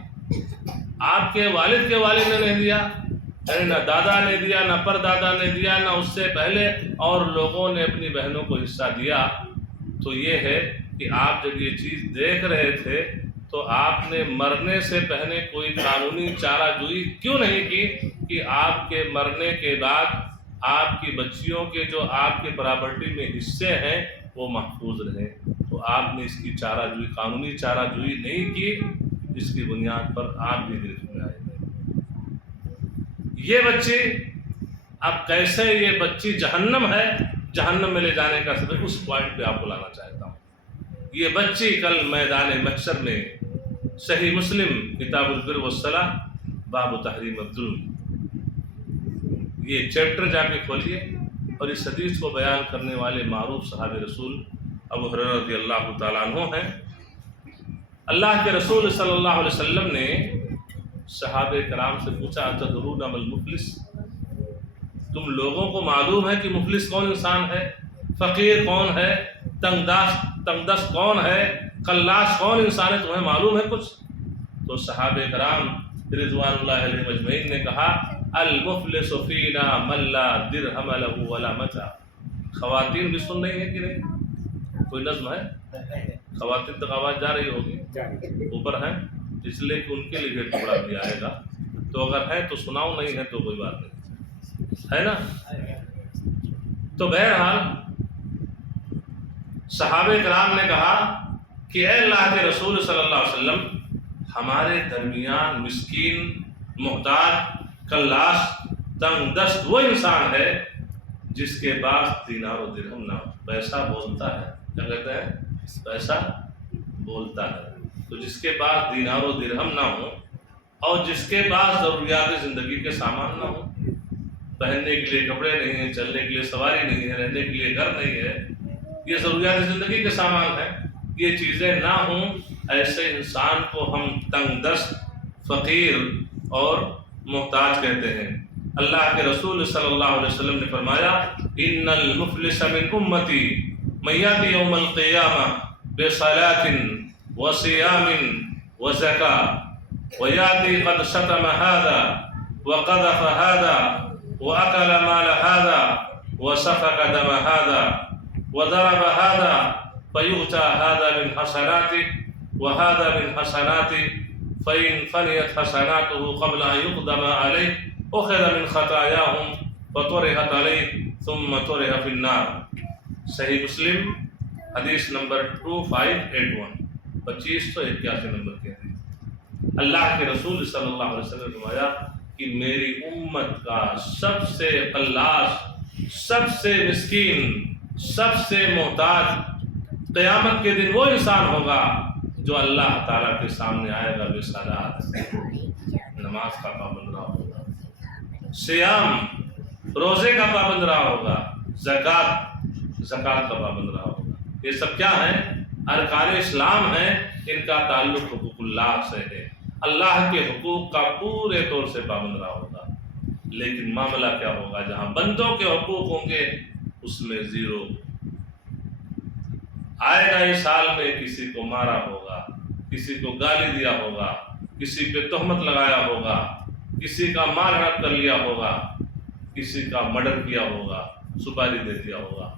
آپ کے والد نے نہیں دیا، نہ دادا نے دیا، نہ پردادا نے دیا، نہ اس سے پہلے اور لوگوں نے اپنی بہنوں کو حصہ دیا۔ تو یہ ہے کہ آپ جب یہ چیز دیکھ رہے تھے تو آپ نے مرنے سے پہلے کوئی قانونی چارہ جوئی کیوں نہیں کی کہ آپ کے مرنے کے بعد آپ کی بچیوں کے جو آپ کے پراپرٹی میں حصے ہیں وہ محفوظ رہیں؟ تو آپ نے اس کی چارہ جوئی، قانونی چارہ جوئی نہیں کی، اس کی بنیاد پر آپ بھی گرفت میں آئے گئے۔ یہ بچی اب کیسے یہ بچی جہنم ہے، جہنم میں لے جانے کا سبب، اس پوائنٹ پہ آپ کو لانا چاہتا ہوں۔ یہ بچی کل میدان محشر میں، صحیح مسلم کتاب البر والصلاۃ باب تحریم الظلم، یہ چیپٹر جا کے کھولیے، اور اس حدیث کو بیان کرنے والے معروف صحابی رسول ابو ہریرہ رضی اللہ تعالیٰ عنہ ہیں۔ اللہ کے رسول صلی اللہ علیہ وسلم نے صحابہ کرام سے پوچھا اتدرون ما المفلس، تم لوگوں کو معلوم ہے کہ مفلس کون انسان ہے، فقیر کون ہے، تنگ دست کون ہے، خلاص کون انسان ہے، تمہیں معلوم ہے کچھ؟ تو صحابہ کرام رضوان اللہ علیہ مجمعین نے کہا المفلس فینا من لا درہم له ولا متاع۔ خواتین بھی سن رہی ہیں کہ نہیں؟ کوئی نظم ہے؟ خواتین تک آواز جا رہی ہوگی، اوپر ہیں، اس لیے کہ ان کے لیے بھی ٹکڑا بھی آئے گا، تو اگر ہے تو سناؤ، نہیں ہے تو کوئی بات نہیں، ہے نا؟ تو بہرحال صحابہ کرام نے کہا کہ اے اللہ کے رسول صلی اللہ علیہ وسلم، ہمارے درمیان مسکین، محتاج، کلاس، تنگ دست وہ انسان ہے جس کے پاس دینار و درہم نہ ہو۔ پیسہ بولتا ہے، کیا کہتے ہیں؟ پیسہ بولتا ہے۔ تو جس کے پاس دینار و درہم نہ ہو، اور جس کے پاس ضروریات زندگی کے سامان نہ ہو، پہننے کے لیے کپڑے نہیں ہیں، چلنے کے لیے سواری نہیں ہے، رہنے کے لیے گھر نہیں ہے، یہ ضروریات زندگی کے سامان ہیں، یہ چیزیں نہ ہوں، ایسے انسان کو ہم تنگ دست، فقیر اور محتاج کہتے ہیں۔ اللہ کے رسول صلی اللہ علیہ وسلم نے فرمایا ان المفلس من امتی من یاتی یوم القیامہ بصلاۃ وصیام وزکاۃ ویاتی قد شتم هذا وقذف هذا واکل مال هذا وسفك دم هذا وضرب هذا فیؤتى هذا من حسناته وهذا من حسناته فإن فنيت حسناته قبل أن يقدم عليه أخذ من خطاياهم فطرحت عليه ثم طرح في النار۔ صحیح مسلم حدیث نمبر 2581، 2581 نمبر کی حدیث۔ اللہ کے رسول صلی اللہ علیہ وسلم نے فرمایا کہ میری امت کا سب سے خلاص، سب سے مسکین، سب سے محتاج قیامت کے دن وہ انسان ہوگا جو اللہ تعالیٰ کے سامنے آئے گا بصلاۃ، نماز کا پابند رہا ہوگا، صیام، روزے کا پابند رہا ہوگا، زکوٰۃ کا پابند رہا ہوگا۔ یہ سب کیا ہیں؟ ارکان اسلام ہیں، ان کا تعلق حقوق اللہ سے ہے، اللہ کے حقوق کا پورے طور سے پابند رہا ہوگا۔ لیکن معاملہ کیا ہوگا؟ جہاں بندوں کے حقوق ہوں گے اس میں زیرو آئے گا۔ اس سال میں کسی کو مارا ہوگا، کسی کو گالی دیا ہوگا، کسی پہ تہمت لگایا ہوگا، کسی کا مال ہڑپ کر لیا ہوگا، کسی کا مرڈر کیا ہوگا، سپاری دے دیا ہوگا،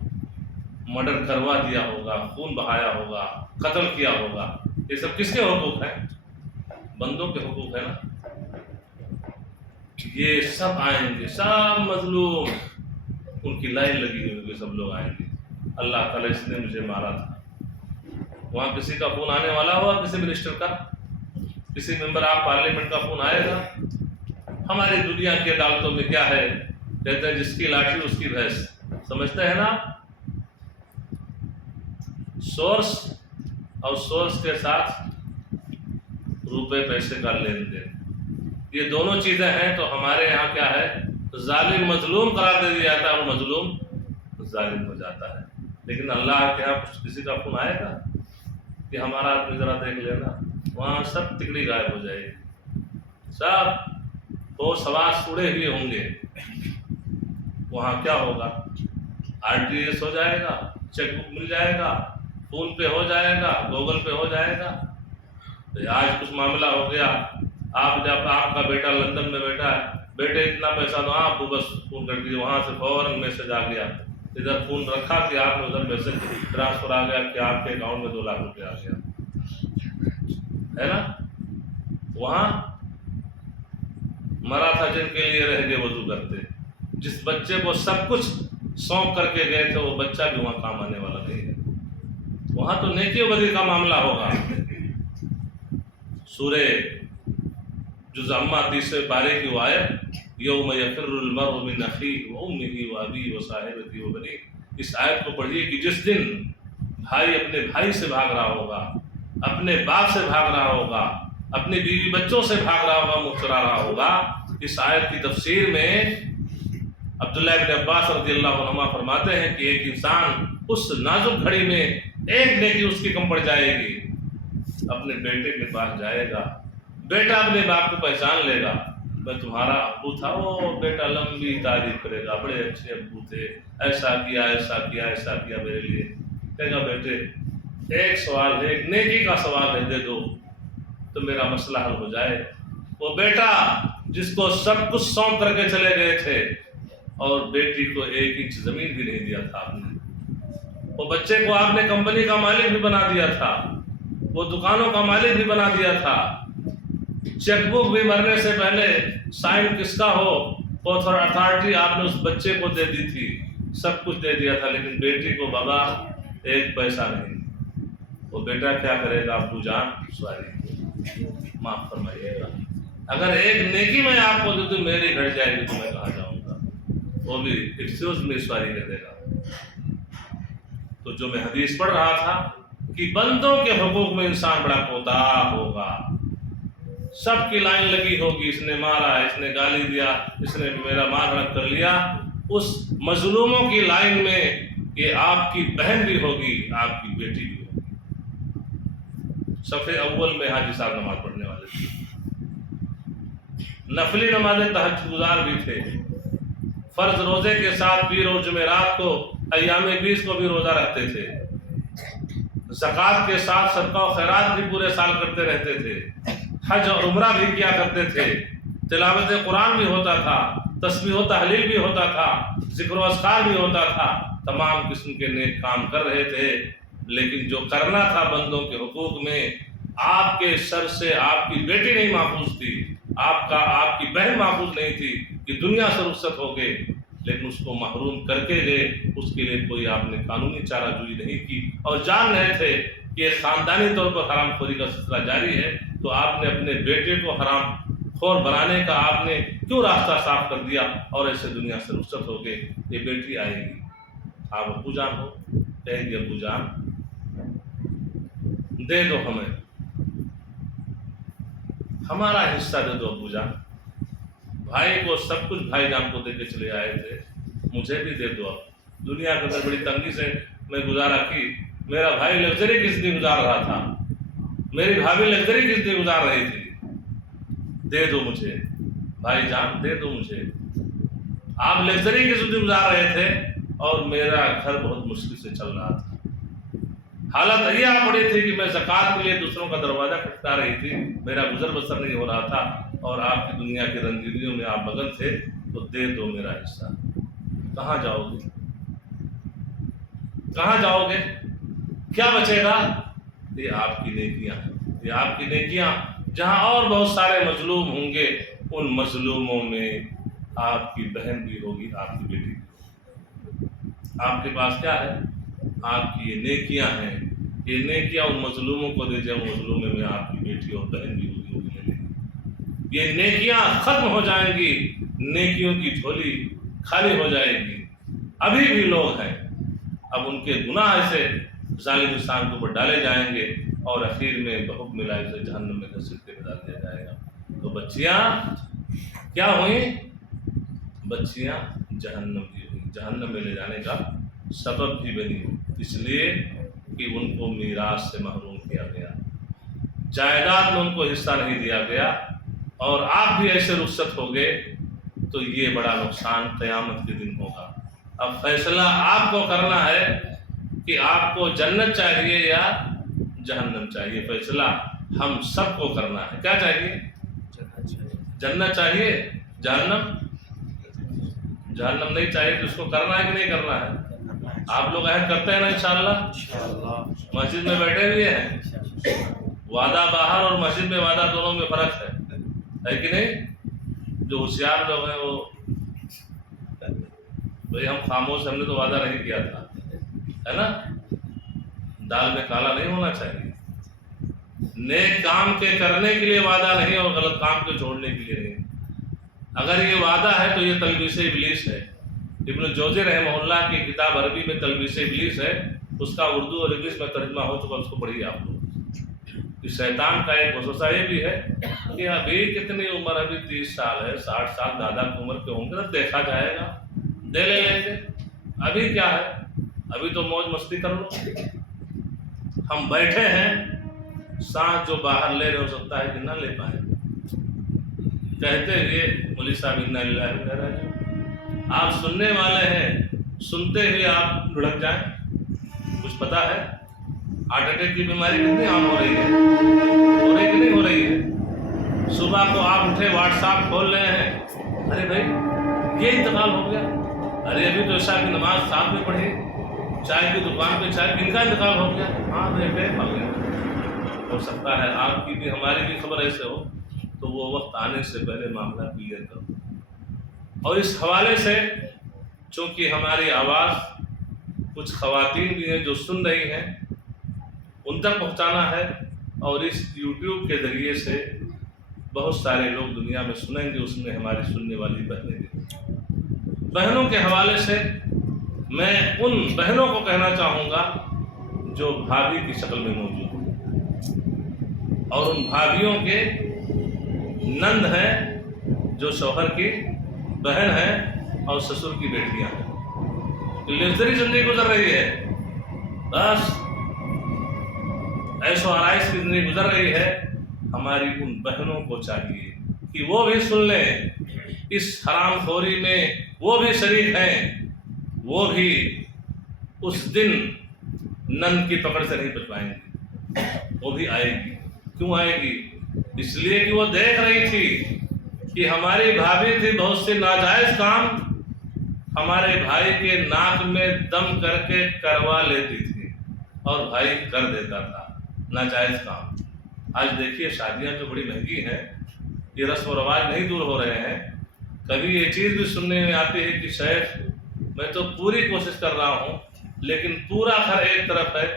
مرڈر کروا دیا ہوگا، خون بہایا ہوگا، قتل کیا ہوگا۔ یہ سب کس کے حقوق ہیں؟ بندوں کے حقوق ہیں نا۔ یہ سب آئیں گے، سب مظلوم، ان کی لائن لگی ہوئی ہوگی، سب لوگ آئیں گے۔ اللہ تعالیٰ اس نے مجھے مارا تھا، وہاں کسی کا فون آنے والا ہوا، کسی منسٹر کا، کسی ممبر آف پارلیمنٹ کا فون آئے گا۔ ہماری دنیا کی عدالتوں میں کیا ہے؟ کہتے ہیں جس کی لاٹھی اس کی بھینس، سمجھتے ہیں نا؟ سورس اور سورس کے ساتھ روپے پیسے کا لین دین، یہ دونوں چیزیں ہیں تو ہمارے یہاں کیا ہے؟ ظالم مظلوم قرار دے دیا جاتا ہے اور مظلوم ظالم ہو جاتا ہے۔ لیکن اللہ کے یہاں کسی کا فون آئے گا کہ ہمارا آدمی ذرا دیکھ لینا، وہاں سب تکڑی غائب ہو جائے گی، سب وہ سواس اڑے ہوئے ہوں گے۔ وہاں کیا ہوگا؟ RTGS ہو جائے گا، چیک بک مل جائے گا، فون پے ہو جائے گا، گوگل پے ہو جائے گا۔ آج کچھ معاملہ ہو گیا، آپ جب آپ کا بیٹا لندن میں بیٹھا ہے، بیٹے اتنا پیسہ دو، آپ کو بس فون کر دیجیے، وہاں سے فوراً میسج آ گیا، ادھر فون رکھا کہ آپ نے ادھر میسج ٹرانسفر آ گیا کہ آپ کے اکاؤنٹ میں 2 لاکھ روپے آ گیا، ہے نا؟ وہاں مرا تھا جن کے لیے رہ گئے وضو کرتے، جس بچے کو سب کچھ سونپ کر کے گئے تھے وہ بچہ بھی وہاں کام آنے والا نہیں ہے۔ وہاں تو نیکی و بدی کا معاملہ ہوگا۔ سورہ جز عما 30 پارے کی وہ آیت، یوم یفر المرء من اخیہ وامہ وابیہ وصاحبتہ وبنیہ، اس آیت کو پڑھیے کہ جس دن بھائی اپنے بھائی سے بھاگ رہا ہوگا، اپنے باپ سے بھاگ رہا ہوگا، اپنے بیوی بچوں سے بھاگ رہا ہوگا، منہ چرا رہا ہوگا۔ اس آیت کی تفسیر میں عبداللہ ابن عباس رضی اللہ عنہما فرماتے ہیں کہ ایک انسان اس نازک گھڑی میں ایک نیکی اس کی کم پڑ جائے گی، اپنے بیٹے کے پاس جائے گا، بیٹا اپنے باپ کو پہچان لے گا، میں تمہارا ابو تھا، وہ بیٹا لمبی تعریف کرے گا، بڑے اچھے ابو تھے، ایسا کیا ایسا کیا ایسا کیا میرے لیے۔ کہے گا بیٹے ایک سوال ہے، ایک نیکی کا سوال ہے، دے دو تو میرا مسئلہ حل ہو جائے۔ وہ بیٹا جس کو سب کچھ سونپ کر کے چلے گئے تھے اور بیٹی کو 1 انچ زمین بھی نہیں دیا تھا آپ نے، وہ بچے کو آپ نے کمپنی کا مالک بھی بنا دیا تھا، وہ دکانوں کا مالک بھی بنا دیا تھا، چیک بک بھی مرنے سے پہلے سائن کس کا ہو اتھارٹی آپ نے اس بچے کو دے دی تھی، سب کچھ دے دیا تھا، لیکن بیٹی کو بابا 1 پیسہ نہیں۔ وہ بیٹا کیا کرے گا؟ ابو جان سوری معاف فرمائیے گا، اگر ایک نیکی میں آپ کو دے دوں میری گھٹ جائے گی تو میں کہاں جاؤں گا؟ وہ بھی ایکسکیوز می سوری کہہ دے گا۔ تو جو میں حدیث پڑھ رہا تھا کہ بندوں کے حقوق میں انسان بڑا کوتاہ ہوگا، سب کی لائن لگی ہوگی، اس نے مارا، اس نے گالی دیا، اس نے میرا مال ہڑپ کر لیا، اس مظلوموں کی لائن میں کہ آپ کی بہن بھی ہوگی، آپ کی بیٹی بھی ہوگی۔ صفحے اول میں حاجی صاحب نماز پڑھنے والے تھے، نفلی نمازیں تہجد گزار بھی تھے، فرض روزے کے ساتھ پیر اور جمعرات کو ایام 20 کو بھی روزہ رکھتے تھے، زکوٰۃ کے ساتھ صدقہ و خیرات بھی پورے سال کرتے رہتے تھے، حج اور عمرہ بھی کیا کرتے تھے، تلاوت قرآن بھی ہوتا تھا، تسبیح و تحلیل بھی ہوتا تھا، ذکر و اذکار بھی ہوتا تھا، تمام قسم کے نیک کام کر رہے تھے۔ لیکن جو کرنا تھا بندوں کے حقوق میں، آپ کے سر سے آپ کی بیٹی نہیں محفوظ تھی، آپ کی بہن محفوظ نہیں تھی کہ دنیا سے رخصت ہو گئے، لیکن اس کو محروم کر کے گئے، اس کے لیے کوئی آپ نے قانونی چارہ جوئی نہیں کی، اور جان رہے تھے کہ خاندانی طور پر حرام خوری کا سلسلہ جاری ہے، تو آپ نے اپنے بیٹے کو حرام خور بنانے کا آپ نے کیوں راستہ صاف کر دیا اور ایسے دنیا سے رخصت ہو گئے۔ یہ بیٹی آئے گی، آپ ابو جان ہو، کہیں گے ابو جان دے دو ہمیں، ہمارا حصہ دے دو ابو جان، بھائی کو سب کچھ بھائی جان کو دے کے چلے آئے تھے، مجھے بھی دے دو۔ اب دنیا کے اندر بڑی تنگی سے میں گزارا کی، میرا بھائی لگژری کی زندگی گزار رہا تھا، میری بھابھی لگژری کی زندگی گزار رہی تھی، دے دو مجھے بھائی جان، دے دو مجھے۔ آپ لگژری کی زندگی گزار رہے تھے اور میرا گھر بہت مشکل سے چل رہا تھا، حالت یہ آ پڑی تھی کہ میں زکوٰۃ کے لیے دوسروں کا دروازہ کھٹکھٹا رہی تھی، میرا گزر بسر نہیں ہو رہا تھا، اور آپ کی دنیا کی رنگینیوں میں آپ مگن تھے، تو دے دو میرا حصہ۔ کہاں جاؤ گے؟ کہاں جاؤ گے؟ کیا بچے گا؟ یہ آپ کی نیکیاں ہیں، یہ آپ کی نیکیاں، جہاں اور بہت سارے مظلوم ہوں گے، ان مظلوموں میں آپ کی بہن بھی ہوگی، آپ کی بیٹی بھی ہوگی۔ آپ کے پاس کیا ہے؟ آپ کی یہ نیکیاں ہیں، یہ نیکیاں ان مظلوموں کو دیجیے، ان مظلوموں میں آپ کی بیٹی اور بہن بھی ہوگی، وہ بھی لے لیں گے۔ یہ نیکیاں ختم ہو جائیں گی، نیکیوں کی جھولی خالی ہو جائے گی۔ ابھی بھی لوگ ہیں، اب ان کے گناہ ایسے ظالم انسان کے اوپر ڈالے جائیں گے، اور اخیر میں بحکم الہی سے جہنم میں گھسیٹ کے ڈال دیا جائے گا۔ تو بچیاں کیا ہوئیں؟ بچیاں جہنم کی ہوئیں، جہنم میں لے جانے کا سبب بھی بنی، اس لیے کہ ان کو میراث سے محروم کیا گیا، جائیداد میں ان کو حصہ نہیں دیا گیا، اور آپ بھی ایسے رخصت ہو گئے تو یہ بڑا نقصان قیامت کے دن ہوگا۔ اب فیصلہ آپ کو کرنا ہے کہ آپ کو جنت چاہیے یا جہنم چاہیے، فیصلہ ہم سب کو کرنا ہے۔ کیا چاہیے؟ جنت چاہیے؟ جہنم؟ جہنم نہیں چاہیے تو اس کو کرنا ہے کہ نہیں کرنا ہے؟ آپ لوگ عہد کرتے ہیں نا انشاءاللہ؟ مسجد میں بیٹھے ہوئے ہیں، وعدہ باہر اور مسجد میں وعدہ دونوں میں فرق ہے کہ نہیں؟ جو ہوشیار لوگ ہیں وہ بھئی ہم خاموش، ہم نے تو وعدہ نہیں کیا تھا، ہے نا؟ دال میں کالا نہیں ہونا چاہیے۔ نیک کام کے کرنے کے لیے وعدہ نہیں، اور غلط کام کے چھوڑنے کے لیے نہیں۔ اگر یہ وعدہ ہے تو یہ تلبیس ابلیس ہے۔ ابن جوزی رحمہ اللہ کی کتاب عربی میں تلبیس ابلیس ہے، اس کا اردو اور انگلش میں ترجمہ ہو چکا، اس کو پڑھیے آپ لوگ۔ اس شیطان کا ایک وسوسہ یہ بھی ہے کہ ابھی کتنی عمر، ابھی 30 سال ہے، 60 سال دادا کی عمر کے ہوں گے، تو دیکھا جائے گا، دے لے لیں گے، ابھی کیا ہے، ابھی تو موج مستی کر لو۔ ہم بیٹھے ہیں، سانس جو باہر لے رہے ہو سکتا ہے کہ نہ لے پائیں، کہتے ہوئے مولوی صاحب انا للہ و انا الیہ راجعون۔ آپ سننے والے ہیں، سنتے ہوئے آپ لڑک جائیں، کچھ پتا ہے؟ ہارٹ اٹیک کی بیماری کتنی عام ہو رہی ہے، ہو رہی کہ نہیں ہو رہی ہے؟ صبح کو آپ اٹھے، واٹس ایپ کھول رہے ہیں، ارے بھائی یہ انتقال ہو گیا، ارے ابھی تو عشاء کی نماز ساتھ میں پڑھی، چائے کی دکان پہ چائے، کن کا انتقال ہو گیا؟ ہاں اٹیک ہو گیا۔ ہو سکتا ہے آپ کی بھی ہماری بھی خبر ایسے ہو، تو وہ وقت آنے سے پہلے معاملہ کلیئر کرو۔ اور اس حوالے سے چونکہ ہماری آواز کچھ خواتین بھی ہیں جو سن رہی ہیں، ان تک پہنچانا ہے، اور اس یوٹیوب کے ذریعے سے بہت سارے لوگ دنیا میں سنیں گے، اس میں ہماری سننے والی بہنیں بھی۔ بہنوں کے حوالے سے میں ان بہنوں کو کہنا چاہوں گا جو بھابھی کی شکل میں موجود ہیں، اور ان بھابھیوں کے نند ہیں جو شوہر کی بہن ہیں اور سسر کی بیٹیاں ہیں، لگژری زندگی گزر رہی ہے، بس عیش و آرائش کی زندگی گزر رہی ہے۔ ہماری ان بہنوں کو چاہیے کہ وہ بھی سن لیں، اس حرام خوری میں وہ بھی شریک ہیں، وہ بھی اس دن نند کی پکڑ سے نہیں بچ پائیں گی، وہ بھی آئے گی۔ کیوں آئے گی؟ اس لیے کہ وہ دیکھ رہی تھی کہ ہماری بھابھی تھی بہت سے ناجائز کام ہمارے بھائی کے ناک میں دم کر کے کروا لیتی تھی، اور بھائی کر دیتا تھا ناجائز کام۔ آج دیکھیے شادیاں جو بڑی مہنگی ہیں، یہ رسم و رواج نہیں دور ہو رہے ہیں۔ کبھی یہ چیز بھی سننے میں آتی ہے کہ شیخ میں تو پوری کوشش کر رہا ہوں، لیکن پورا گھر ایک طرف ہے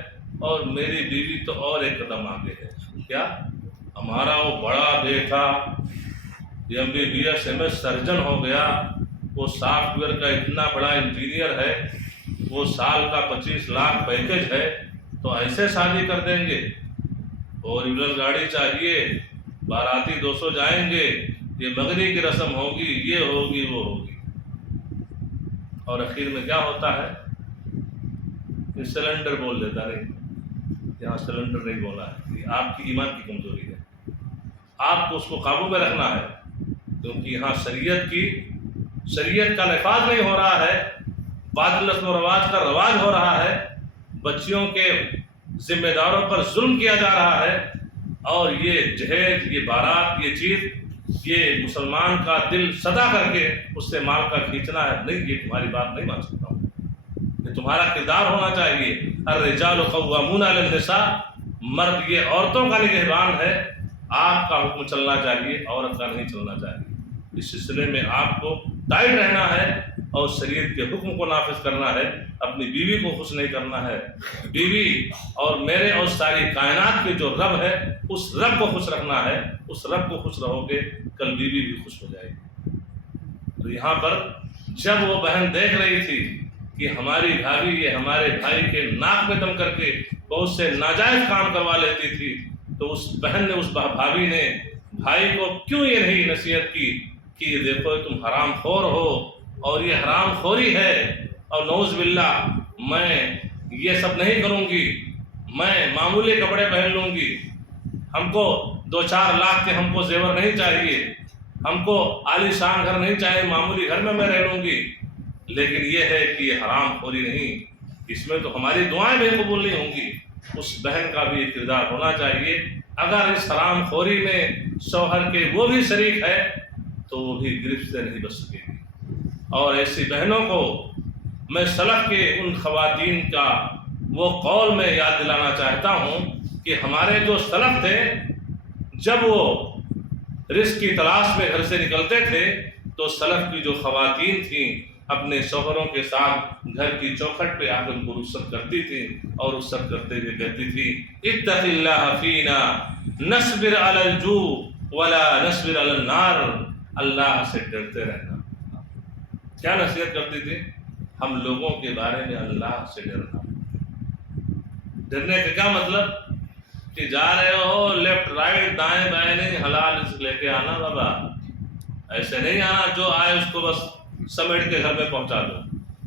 اور میری بیوی تو اور ایک قدم آگے ہے۔ کیا؟ ہمارا وہ بڑا بیٹا MBBS MS سرجن ہو گیا، وہ سافٹ ویئر کا اتنا بڑا انجینئر ہے، وہ سال کا 25 لاکھ پیکج ہے، تو ایسے شادی کر دیں گے؟ فور ویلر گاڑی چاہیے، باراتی 200 جائیں گے، یہ مغنی کی رسم ہوگی، یہ ہوگی وہ ہوگی، اور اخیر میں کیا ہوتا ہے؟ یہ سلنڈر بول دیتا نہیں، یہاں سلنڈر نہیں بولا ہے، یہ آپ کی ایمان کی کمزوری ہے، آپ کو اس کو قابو میں رکھنا ہے، کیونکہ یہاں شریعت کا نفاذ نہیں ہو رہا ہے، باطل رسم و رواج کا رواج ہو رہا ہے، بچیوں کے ذمہ داروں پر ظلم کیا جا رہا ہے، اور یہ جہیز، یہ بارات، یہ چیز، یہ مسلمان کا دل صدا کر کے اس سے مال کا کھینچنا ہے، نہیں، یہ تمہاری بات نہیں مان سکتا ہوں، یہ تمہارا کردار ہونا چاہیے۔ الرجال قوامون علی النساء، مرد یہ عورتوں کا نگہبان ہے، آپ کا حکم چلنا چاہیے، عورت کا نہیں چلنا چاہیے۔ اس سلسلے میں آپ کو ٹائٹ رہنا ہے اور شریعت کے حکم کو نافذ کرنا ہے، اپنی بیوی کو خوش نہیں کرنا ہے۔ بیوی اور میرے اور ساری کائنات کے جو رب ہے، اس رب کو خوش رکھنا ہے، اس رب کو خوش رہو گے، کل بیوی بھی خوش ہو جائے گی۔ تو یہاں پر جب وہ بہن دیکھ رہی تھی کہ ہماری بھابھی یہ ہمارے بھائی کے ناک میں دم کر کے بہت سے ناجائز کام کروا لیتی تھی، تو اس بہن نے، اس بھابھی نے بھائی کو کیوں یہ نہیں نصیحت کی کہ دیکھو تم حرام خور ہو اور یہ حرام خوری ہے، اور نعوذ باللہ میں یہ سب نہیں کروں گی، میں معمولی کپڑے پہن لوں گی، ہم کو 2-4 لاکھ کے ہم کو زیور نہیں چاہیے، ہم کو عالی شان گھر نہیں چاہیے، معمولی گھر میں رہ لوں گی، لیکن یہ ہے کہ یہ حرام خوری نہیں، اس میں تو ہماری دعائیں بھی قبول نہیں ہوں گی۔ اس بہن کا بھی کردار ہونا چاہیے، اگر اس حرام خوری میں شوہر کے وہ بھی شریک ہے تو وہ بھی گرفت سے نہیں بچ سکے گی۔ اور ایسی بہنوں کو میں سلف کے ان خواتین کا وہ قول میں یاد دلانا چاہتا ہوں کہ ہمارے جو سلف تھے، جب وہ رزق کی تلاش میں گھر سے نکلتے تھے تو سلف کی جو خواتین تھیں اپنے شوہروں کے ساتھ گھر کی چوکھٹ پہ آ کر ان کو رخصت کرتی تھی، اور رخصت کرتے ہوئے کہتی تھی اتق اللہ فینا نصبر علی الجوع ولا نصبر علی النار، اللہ سے ڈرتے رہنا۔ کیا نصیحت کرتی تھی؟ ہم لوگوں کے بارے میں اللہ سے ڈرنا۔ ڈرنے کا کیا مطلب؟ کہ جا رہے ہو لیفٹ رائٹ دائیں بائیں نہیں، حلال رزق لے کے آنا بابا، ایسے نہیں آنا جو آئے اس کو بس سمیٹ کے گھر میں پہنچا دو۔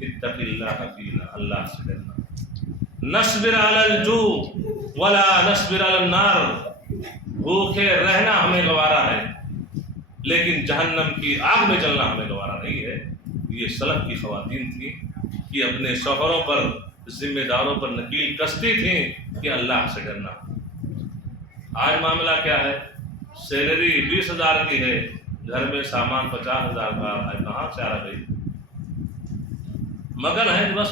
اتق اللہ فینا، اللہ سے ڈرنا۔ نصبر علی الجوع ولا نصبر علی النار، بھوکے رہنا ہمیں گوارا ہے لیکن جہنم کی آگ میں جلنا ہمیں گوارا نہیں ہے۔ یہ سلف کی خواتین تھیں کہ اپنے شوہروں پر، ذمہ داروں پر نکیل کستی تھیں کہ اللہ سے ڈرنا۔ آج معاملہ کیا ہے؟ سیلری 20,000 کی ہے، گھر میں سامان 50,000 کا ہے، کہاں سے آ رہا بھائی؟ مگن ہے بس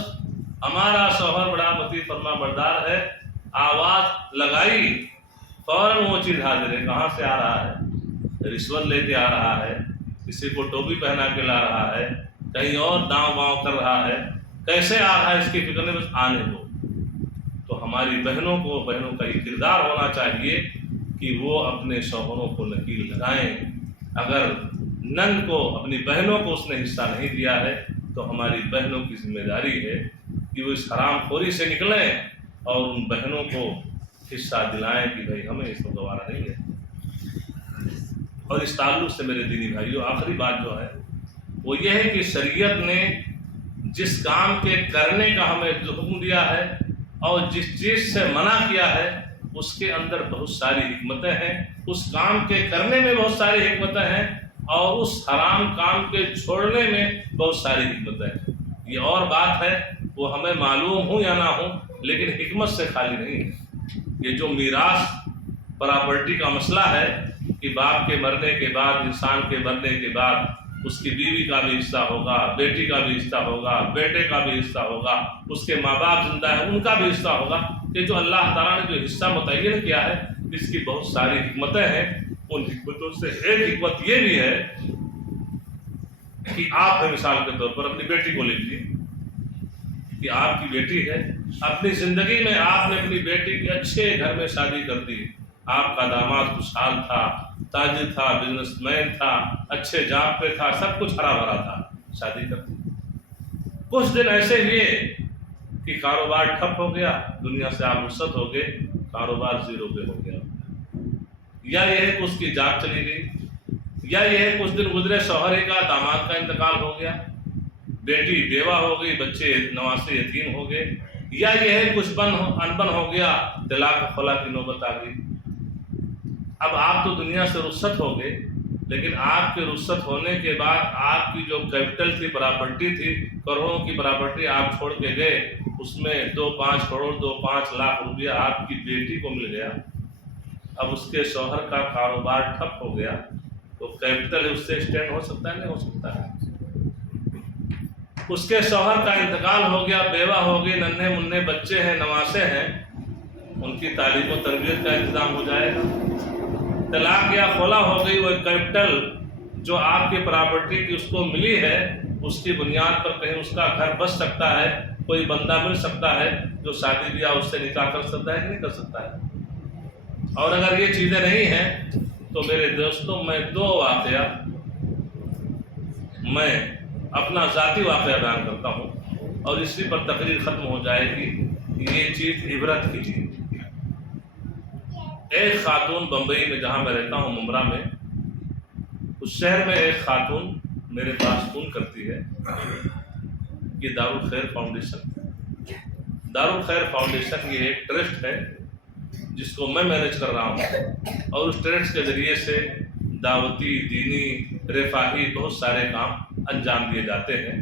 ہمارا شوہر بڑا مطیع فرما بردار ہے، آواز لگائی فوراً وہ چیز حاضر ہے، کہاں سے آ رہا ہے؟ رشوت لے کے آ رہا ہے، کسی کو ٹوپی پہنا کے لا رہا ہے، کہیں اور داؤں باؤں کر رہا ہے، کیسے آ رہا ہے اس کی فکر نہیں، بس آنے دو۔ تو ہماری بہنوں کا یہ کردار ہونا چاہیے کہ وہ اپنے شوہروں کو نکیل لگائیں۔ اگر نند کو، اپنی بہنوں کو اس نے حصہ نہیں دیا ہے تو ہماری بہنوں کی ذمہ داری ہے کہ وہ اس حرام خوری سے نکلیں اور ان بہنوں کو حصہ دلائیں کہ بھائی ہمیں اس کو گوارا نہیں ہے۔ اور اس تعلق سے میرے دینی بھائیوں، آخری بات جو ہے وہ یہ ہے کہ شریعت نے جس کام کے کرنے کا ہمیں جو حکم دیا ہے اور جس چیز سے منع کیا ہے، اس کے اندر بہت ساری حکمتیں ہیں، اس کام کے کرنے میں بہت ساری حکمتیں ہیں، اور اس حرام کام کے چھوڑنے میں بہت ساری حکمتیں ہیں۔ یہ اور بات ہے، وہ ہمیں معلوم ہوں یا نہ ہوں، لیکن حکمت سے خالی نہیں ہے۔ یہ جو میراث پراپرٹی کا مسئلہ ہے کہ باپ کے مرنے کے بعد، انسان کے مرنے کے بعد اس کی بیوی کا بھی حصہ ہوگا، بیٹی کا بھی حصہ ہوگا، بیٹے کا بھی حصہ ہوگا، اس کے ماں باپ زندہ ہیں ان کا بھی حصہ ہوگا، کہ جو اللہ تعالیٰ نے جو حصہ متعین کیا ہے اس کی بہت ساری حکمتیں ہیں۔ ان حکمتوں سے ایک حکمت یہ بھی ہے کہ آپ ہیں، مثال کے طور پر اپنی بیٹی کو لیجیے کہ آپ کی بیٹی ہے، اپنی زندگی میں آپ نے اپنی بیٹی کے اچھے گھر میں شادی کر دی، آپ کا داماد خوشحال تھا، تاجر تھا، بزنس مین تھا، اچھے جاب پہ تھا، سب کچھ ہرا بھرا تھا، شادی کر دی۔ کچھ دن ایسے ہوئے کہ کاروبار ٹھپ ہو گیا، دنیا سے آپ رخصت ہو گئے، کاروبار زیرو پہ ہو گیا، یا یہ ہے کہ اس کی جاب چلی گئی، یا یہ ہے کچھ دن گزرے شوہر کا، داماد کا انتقال ہو گیا، بیٹی بیوہ ہو گئی، بچے نواسے یتیم ہو گئے، یا یہ ہے کچھ انبن ہو گیا، طلاق خلا کی نوبت آ گئی۔ اب آپ تو دنیا سے رخصت ہو گئے، لیکن آپ کے رخصت ہونے کے بعد آپ کی جو کیپٹل تھی، پراپرٹی تھی، کروڑوں کی پراپرٹی آپ چھوڑ کے گئے، اس میں 2-5 کروڑ 2-5 لاکھ روپیہ آپ کی بیٹی کو مل گیا۔ اب اس کے شوہر کا کاروبار ٹھپ ہو گیا، تو کیپٹل اس سے ایکسٹینڈ ہو سکتا ہے؟ نہیں ہو سکتا ہے۔ اس کے شوہر کا انتقال ہو گیا، بیوہ ہو گئی، ننھے منھے بچے ہیں، نواسے ہیں، ان کی تعلیم و تربیت کا انتظام ہو جائے گا۔ طلاق یا خلا ہو گئی، وہ کیپٹل جو آپ کی پراپرٹی کی اس کو ملی ہے، اس کی بنیاد پر کہیں اس کا گھر بچ سکتا ہے، کوئی بندہ مل سکتا ہے جو شادی بیاہ اس سے نکاح کر سکتا ہے کہ نہیں کر سکتا ہے؟ اور اگر یہ چیزیں نہیں ہیں تو میرے دوستوں، میں 2 واقعہ، میں اپنا ذاتی واقعہ بیان کرتا ہوں اور اسی پر تقریر ختم ہو جائے گی۔ یہ چیز عبرت کی چیز۔ ایک خاتون بمبئی میں، جہاں میں رہتا ہوں ممبرا میں، اس شہر میں ایک خاتون میرے پاس فون کرتی ہے کہ دارالخیر فاؤنڈیشن یہ ایک ٹرسٹ ہے جس کو میں مینیج کر رہا ہوں، اور اس ٹرسٹ کے ذریعے سے دعوتی، دینی، رفاہی بہت سارے کام انجام دیے جاتے ہیں۔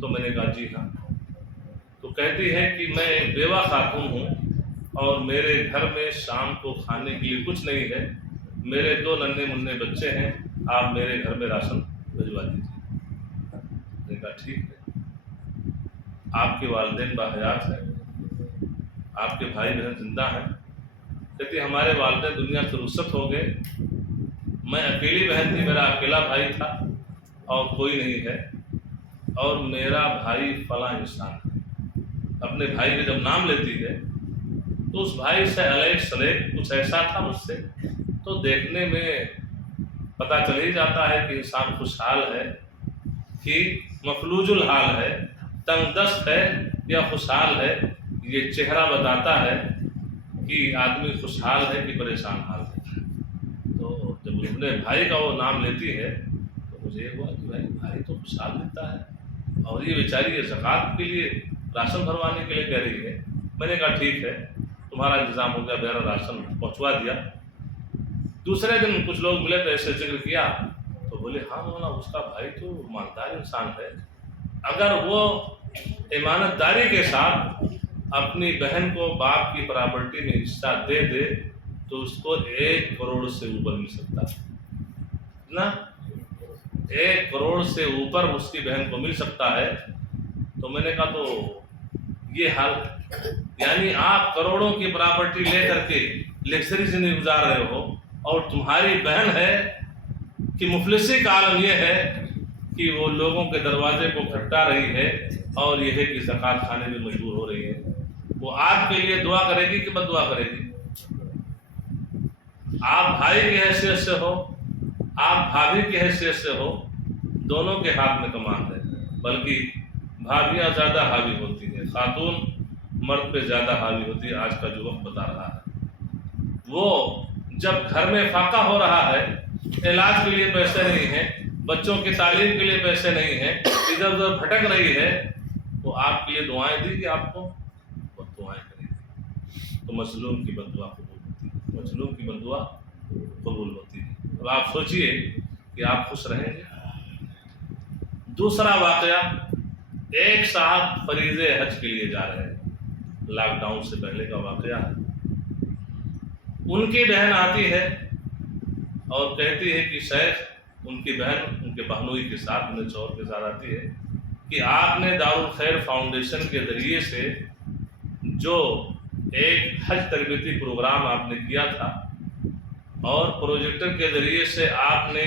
تو میں نے کہا جی ہاں۔ تو کہتی ہے کہ میں ایک بیوہ خاتون ہوں اور میرے گھر میں شام کو کھانے کے لیے کچھ نہیں ہے، میرے 2 ننھے منھے بچے ہیں، آپ میرے گھر میں راشن بھجوا دیجیے۔ میں نے کہا ٹھیک ہے۔ آپ کے والدین باحیات ہیں، آپ کے بھائی بہن زندہ ہیں؟ کہتی ہمارے والدین دنیا سے رخصت ہو گئے، میں اکیلی بہن تھی، میرا اکیلا بھائی تھا اور کوئی نہیں ہے، اور میرا بھائی فلاں انسان ہے۔ اپنے بھائی کا جب نام لیتی ہے تو اس بھائی سے علیق سلیق کچھ ایسا تھا مجھ سے، تو دیکھنے میں پتہ چل ہی جاتا ہے کہ انسان خوشحال ہے کہ مفلوج الحال ہے، تنگ دست ہے یا خوشحال ہے۔ یہ چہرہ بتاتا ہے کہ آدمی خوشحال ہے کہ پریشان حال ہے۔ تو جب اپنے بھائی کا وہ نام لیتی ہے تو مجھے یہ ہوا کہ بھائی تو خوشحال دکھتا ہے، اور یہ بیچاری یہ زکوٰۃ کے لیے، راشن بھروانے کے لیے کہہ رہی ہے۔ میں نے کہا ٹھیک ہے، تمہارا انتظام ہو گیا، میرا راشن پہنچوا دیا۔ دوسرے دن کچھ لوگ ملے تو ایسے ذکر کیا، تو بولے ہاں مولانا اس کا بھائی تو ایماندار انسان ہے، اگر وہ ایمانت داری کے ساتھ اپنی بہن کو باپ کی پراپرٹی میں حصہ دے دے تو اس کو 1 کروڑ سے اوپر مل سکتا ہے نا، 1 کروڑ سے اوپر اس کی بہن کو مل سکتا ہے۔ تو میں نے کہا تو یہ حال، یعنی آپ کروڑوں کی پراپرٹی لے کر کے لگژری زندگی گزار رہے ہو، اور تمہاری بہن ہے کہ مفلسی کا عالم یہ ہے کہ وہ لوگوں کے دروازے کو کھٹکا رہی ہے اور یہ ہے کہ زکوٰۃ کھانے میں مجبور ہو رہی ہے۔ وہ آپ کے لیے دعا کرے گی کہ بد دعا کرے گی؟ آپ بھائی کی حیثیت سے ہو، آپ بھابھی کی حیثیت سے ہو، دونوں کے ہاتھ میں کمان ہے، بلکہ بھابھیاں زیادہ حاوی ہوتی ہیں، خاتون مرد پہ زیادہ حاوی ہوتی ہے، آج کا جو وقت بتا رہا ہے۔ وہ جب گھر میں فاقہ ہو رہا ہے، علاج کے لیے پیسے نہیں ہیں، بچوں کی تعلیم کے لیے پیسے نہیں ہیں، ادھر ادھر بھٹک رہی ہے، تو آپ کے لیے دعائیں دی کہ آپ کو بد دعائیں کرے گی، تو مظلوم کی بد دعا قبول ہوتی ہے، مظلوم کی بد دعا قبول ہوتی ہے۔ اب آپ سوچئے کہ آپ خوش رہیں گے۔ دوسرا واقعہ، ایک صاحب فریض حج کے لیے جا رہے ہیں، لاک ڈاؤن سے پہلے کا واقعہ ہے۔ ان کی بہن آتی ہے اور کہتی ہے کہ شیخ، ان کی بہن ان کے بہنوئی کے ساتھ، اپنے شوہر کے ساتھ آتی ہے کہ آپ نے دارالخیر فاؤنڈیشن کے ذریعے سے جو ایک حج تربیتی پروگرام آپ نے کیا تھا، اور پروجیکٹر کے ذریعے سے آپ نے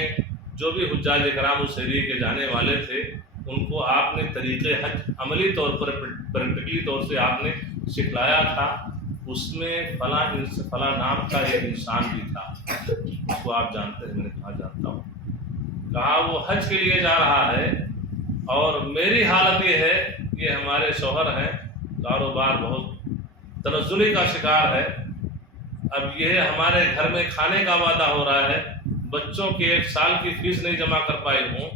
جو بھی حجاج کرام اس ایریے کے جانے والے تھے ان کو آپ نے طریقے حج عملی طور پر، پریکٹیکلی طور سے آپ نے سکھلایا تھا، اس میں فلاں نام کا ایک انسان بھی تھا، اس کو آپ جانتے ہیں؟ میں نے کہا جانتا ہوں۔ کہا وہ حج کے لیے جا رہا ہے، اور میری حالت یہ ہے کہ ہمارے شوہر ہیں، کاروبار بہت تنزلی کا شکار ہے، اب یہ ہمارے گھر میں کھانے کا وعدہ ہو رہا ہے، بچوں کی 1 سال کی فیس نہیں جمع کر پائی ہوں،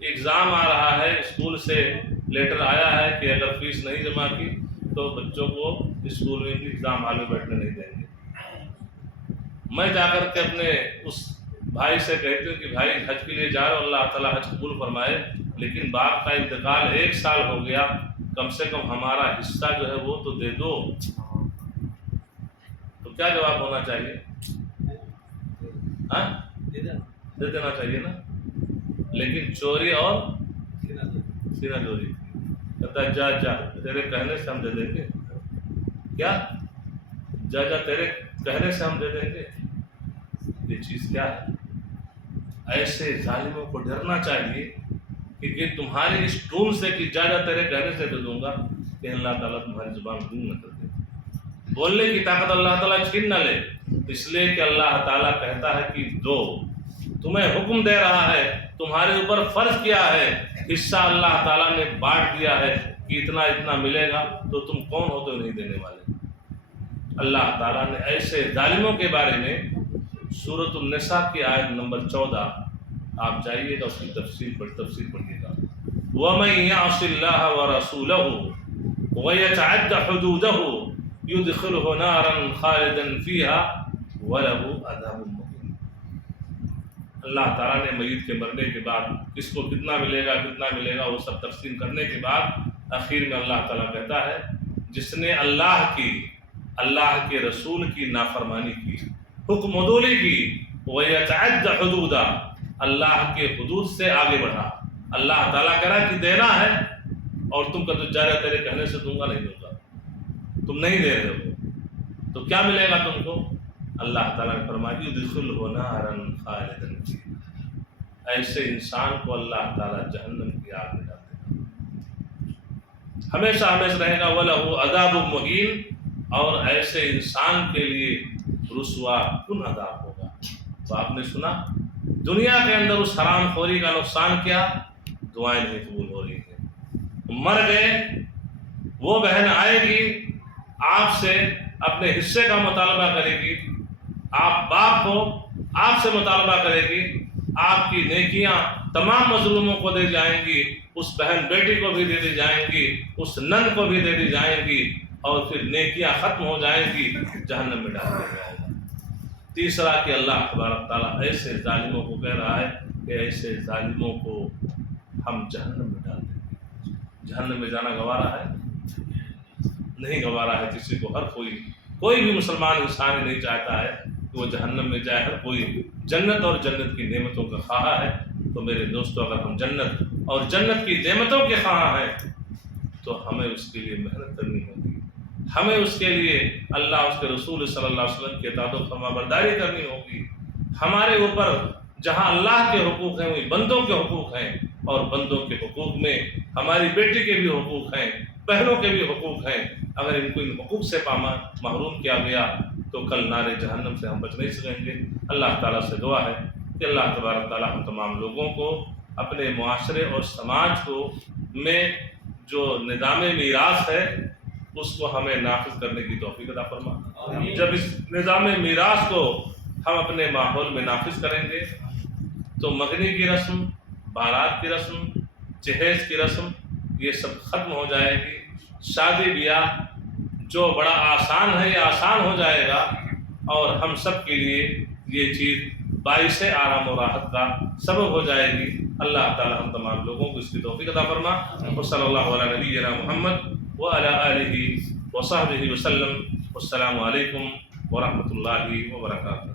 ایگزام آ رہا ہے، اسکول سے لیٹر آیا ہے کہ اگر فیس نہیں جمع کی تو بچوں کو اسکول میں بھی ایگزام ہال میں بیٹھنے نہیں دیں گے۔ میں جا کر کے اپنے اس بھائی سے کہتی ہوں کہ بھائی حج کے لیے جا رہے ہو، اللہ تعالیٰ حج قبول فرمائے، لیکن باپ کا انتقال 1 سال ہو گیا، کم سے کم ہمارا حصہ جو ہے وہ تو دے دو۔ تو کیا جواب ہونا چاہیے؟ ہاں دے دینا چاہیے نا، لیکن چوری اور سینہ چوری کہتا ہے جا جا تیرے کہنے سے ہم دے دیں گے، کیا جا جا تیرے کہنے سے ہم دے دیں گے؟ یہ چیز کیا ہے؟ ایسے ظالموں کو ڈرنا چاہیے کہ تمہارے اس ٹون سے کہ جا جا تیرے کہنے سے دے دوں گا، کہ اللہ تعالیٰ تمہاری زبان گم نہ کر دے، بولنے کی طاقت اللہ تعالیٰ چھین نہ لے، اس لیے کہ اللہ تعالیٰ کہتا ہے کہ دو، تمہیں حکم دے رہا ہے، تمہارے اوپر فرض کیا ہے، حصہ اللہ تعالیٰ نے بانٹ دیا ہے کہ اتنا اتنا ملے گا، تو تم کون ہوتے ہو نہیں دینے والے؟ اللہ تعالیٰ نے ایسے ظالموں کے بارے میں سورۃ النساء کی آیت نمبر 14 آپ جائیے گا، اس کی تفسیر پڑھیے گا۔ وَمَن يَعْصِ اللَّهَ وَرَسُولَهُ وَيَتَعَدَّ حُدُودَهُ يُدْخِلْهُ نَارًا خَالِدًا فِيهَا وَلَهُ عَذَابٌ مُّهِينٌ۔ اللہ تعالیٰ نے میت کے مرنے کے بعد کس کو کتنا ملے گا وہ سب تقسیم کرنے کے بعد آخر میں اللہ تعالیٰ کہتا ہے جس نے اللہ کے رسول کی نافرمانی کی، حکم عدولی کی، وَيَتَعَدَّ حُدُودَ، اللہ کے حدود سے آگے بڑھا، اللہ تعالیٰ کہہ رہا کہ دینا ہے اور تم کا تو جارہ تیرے کہنے سے دوں گا نہیں دوں گا، تم نہیں دے رہے ہو تو کیا ملے گا تم کو؟ اللہ تعالیٰ نے فرمایا يُدْخِلْهُ نَارًا خَالِدًا فِيهَا، ایسے انسان کو اللہ تعالیٰ جہنم کی آگ میں ڈال دے گا، ہمیشہ رہے گا، وَلَهُ عَذَابٌ مُّهِينٌ، اور ایسے انسان کے لیے رسوا کن عذاب ہوگا۔ تو آپ نے سنا دنیا کے اندر اس حرام خوری کا نقصان کیا؟ دعائیں نہیں قبول ہو رہی ہیں، مر گئے، وہ بہن آئے گی آپ سے اپنے حصے کا مطالبہ کرے گی، آپ باپ ہو آپ سے مطالبہ کرے گی، آپ کی نیکیاں تمام مظلوموں کو دے جائیں گی، اس بہن بیٹی کو بھی دے دی جائیں گی، اس نند کو بھی دے دی جائیں گی، اور پھر نیکیاں ختم ہو جائیں گی، جہنم میں ڈال دیا جائے گا۔ تیسرا کہ اللہ تبارک تعالیٰ ایسے ظالموں کو کہہ رہا ہے کہ ایسے ظالموں کو ہم جہنم میں ڈال دیں گے۔ جہنم میں جانا گوارا ہے؟ نہیں گوارا ہے کسی کو، ہر کوئی بھی مسلمان انسان نہیں چاہتا ہے کہ وہ جہنم میں جائے، ہر کوئی جنت اور جنت کی نعمتوں کا خواہاں ہے۔ تو میرے دوستو، اگر ہم جنت اور جنت کی نعمتوں کے خواہاں ہیں تو ہمیں اس کے لیے محنت کرنی ہوگی، ہمیں اس کے لیے اللہ اس کے رسول صلی اللہ علیہ وسلم کی اطاعت و فرما برداری کرنی ہوگی۔ ہمارے اوپر جہاں اللہ کے حقوق ہیں وہی بندوں کے حقوق ہیں، اور بندوں کے حقوق میں ہماری بیٹی کے بھی حقوق ہیں، بہنوں کے بھی حقوق ہیں۔ اگر ان کو ان حقوق سے محروم کیا گیا تو کل نار جہنم سے ہم بچ نہیں سکیں گے۔ اللہ تعالیٰ سے دعا ہے کہ اللہ تبارک تعالیٰ ہم تمام لوگوں کو اپنے معاشرے اور سماج کو میں جو نظام میراث ہے اس کو ہمیں نافذ کرنے کی توفیق عطا فرما۔ جب اس نظام میراث کو ہم اپنے ماحول میں نافذ کریں گے تو مگنی کی رسم، بارات کی رسم، جہیز کی رسم یہ سب ختم ہو جائے گی، شادی بیاہ جو بڑا آسان ہے یہ آسان ہو جائے گا، اور ہم سب کے لیے یہ چیز باعث آرام و راحت کا سبب ہو جائے گی۔ اللہ تعالی ہم تمام لوگوں کو اس کی توفیق عطا فرما۔ وصلی اللہ علی نبینا محمد وعلی آلہ وصحبہ وسلم۔ السلام علیکم ورحمۃ اللہ وبرکاتہ۔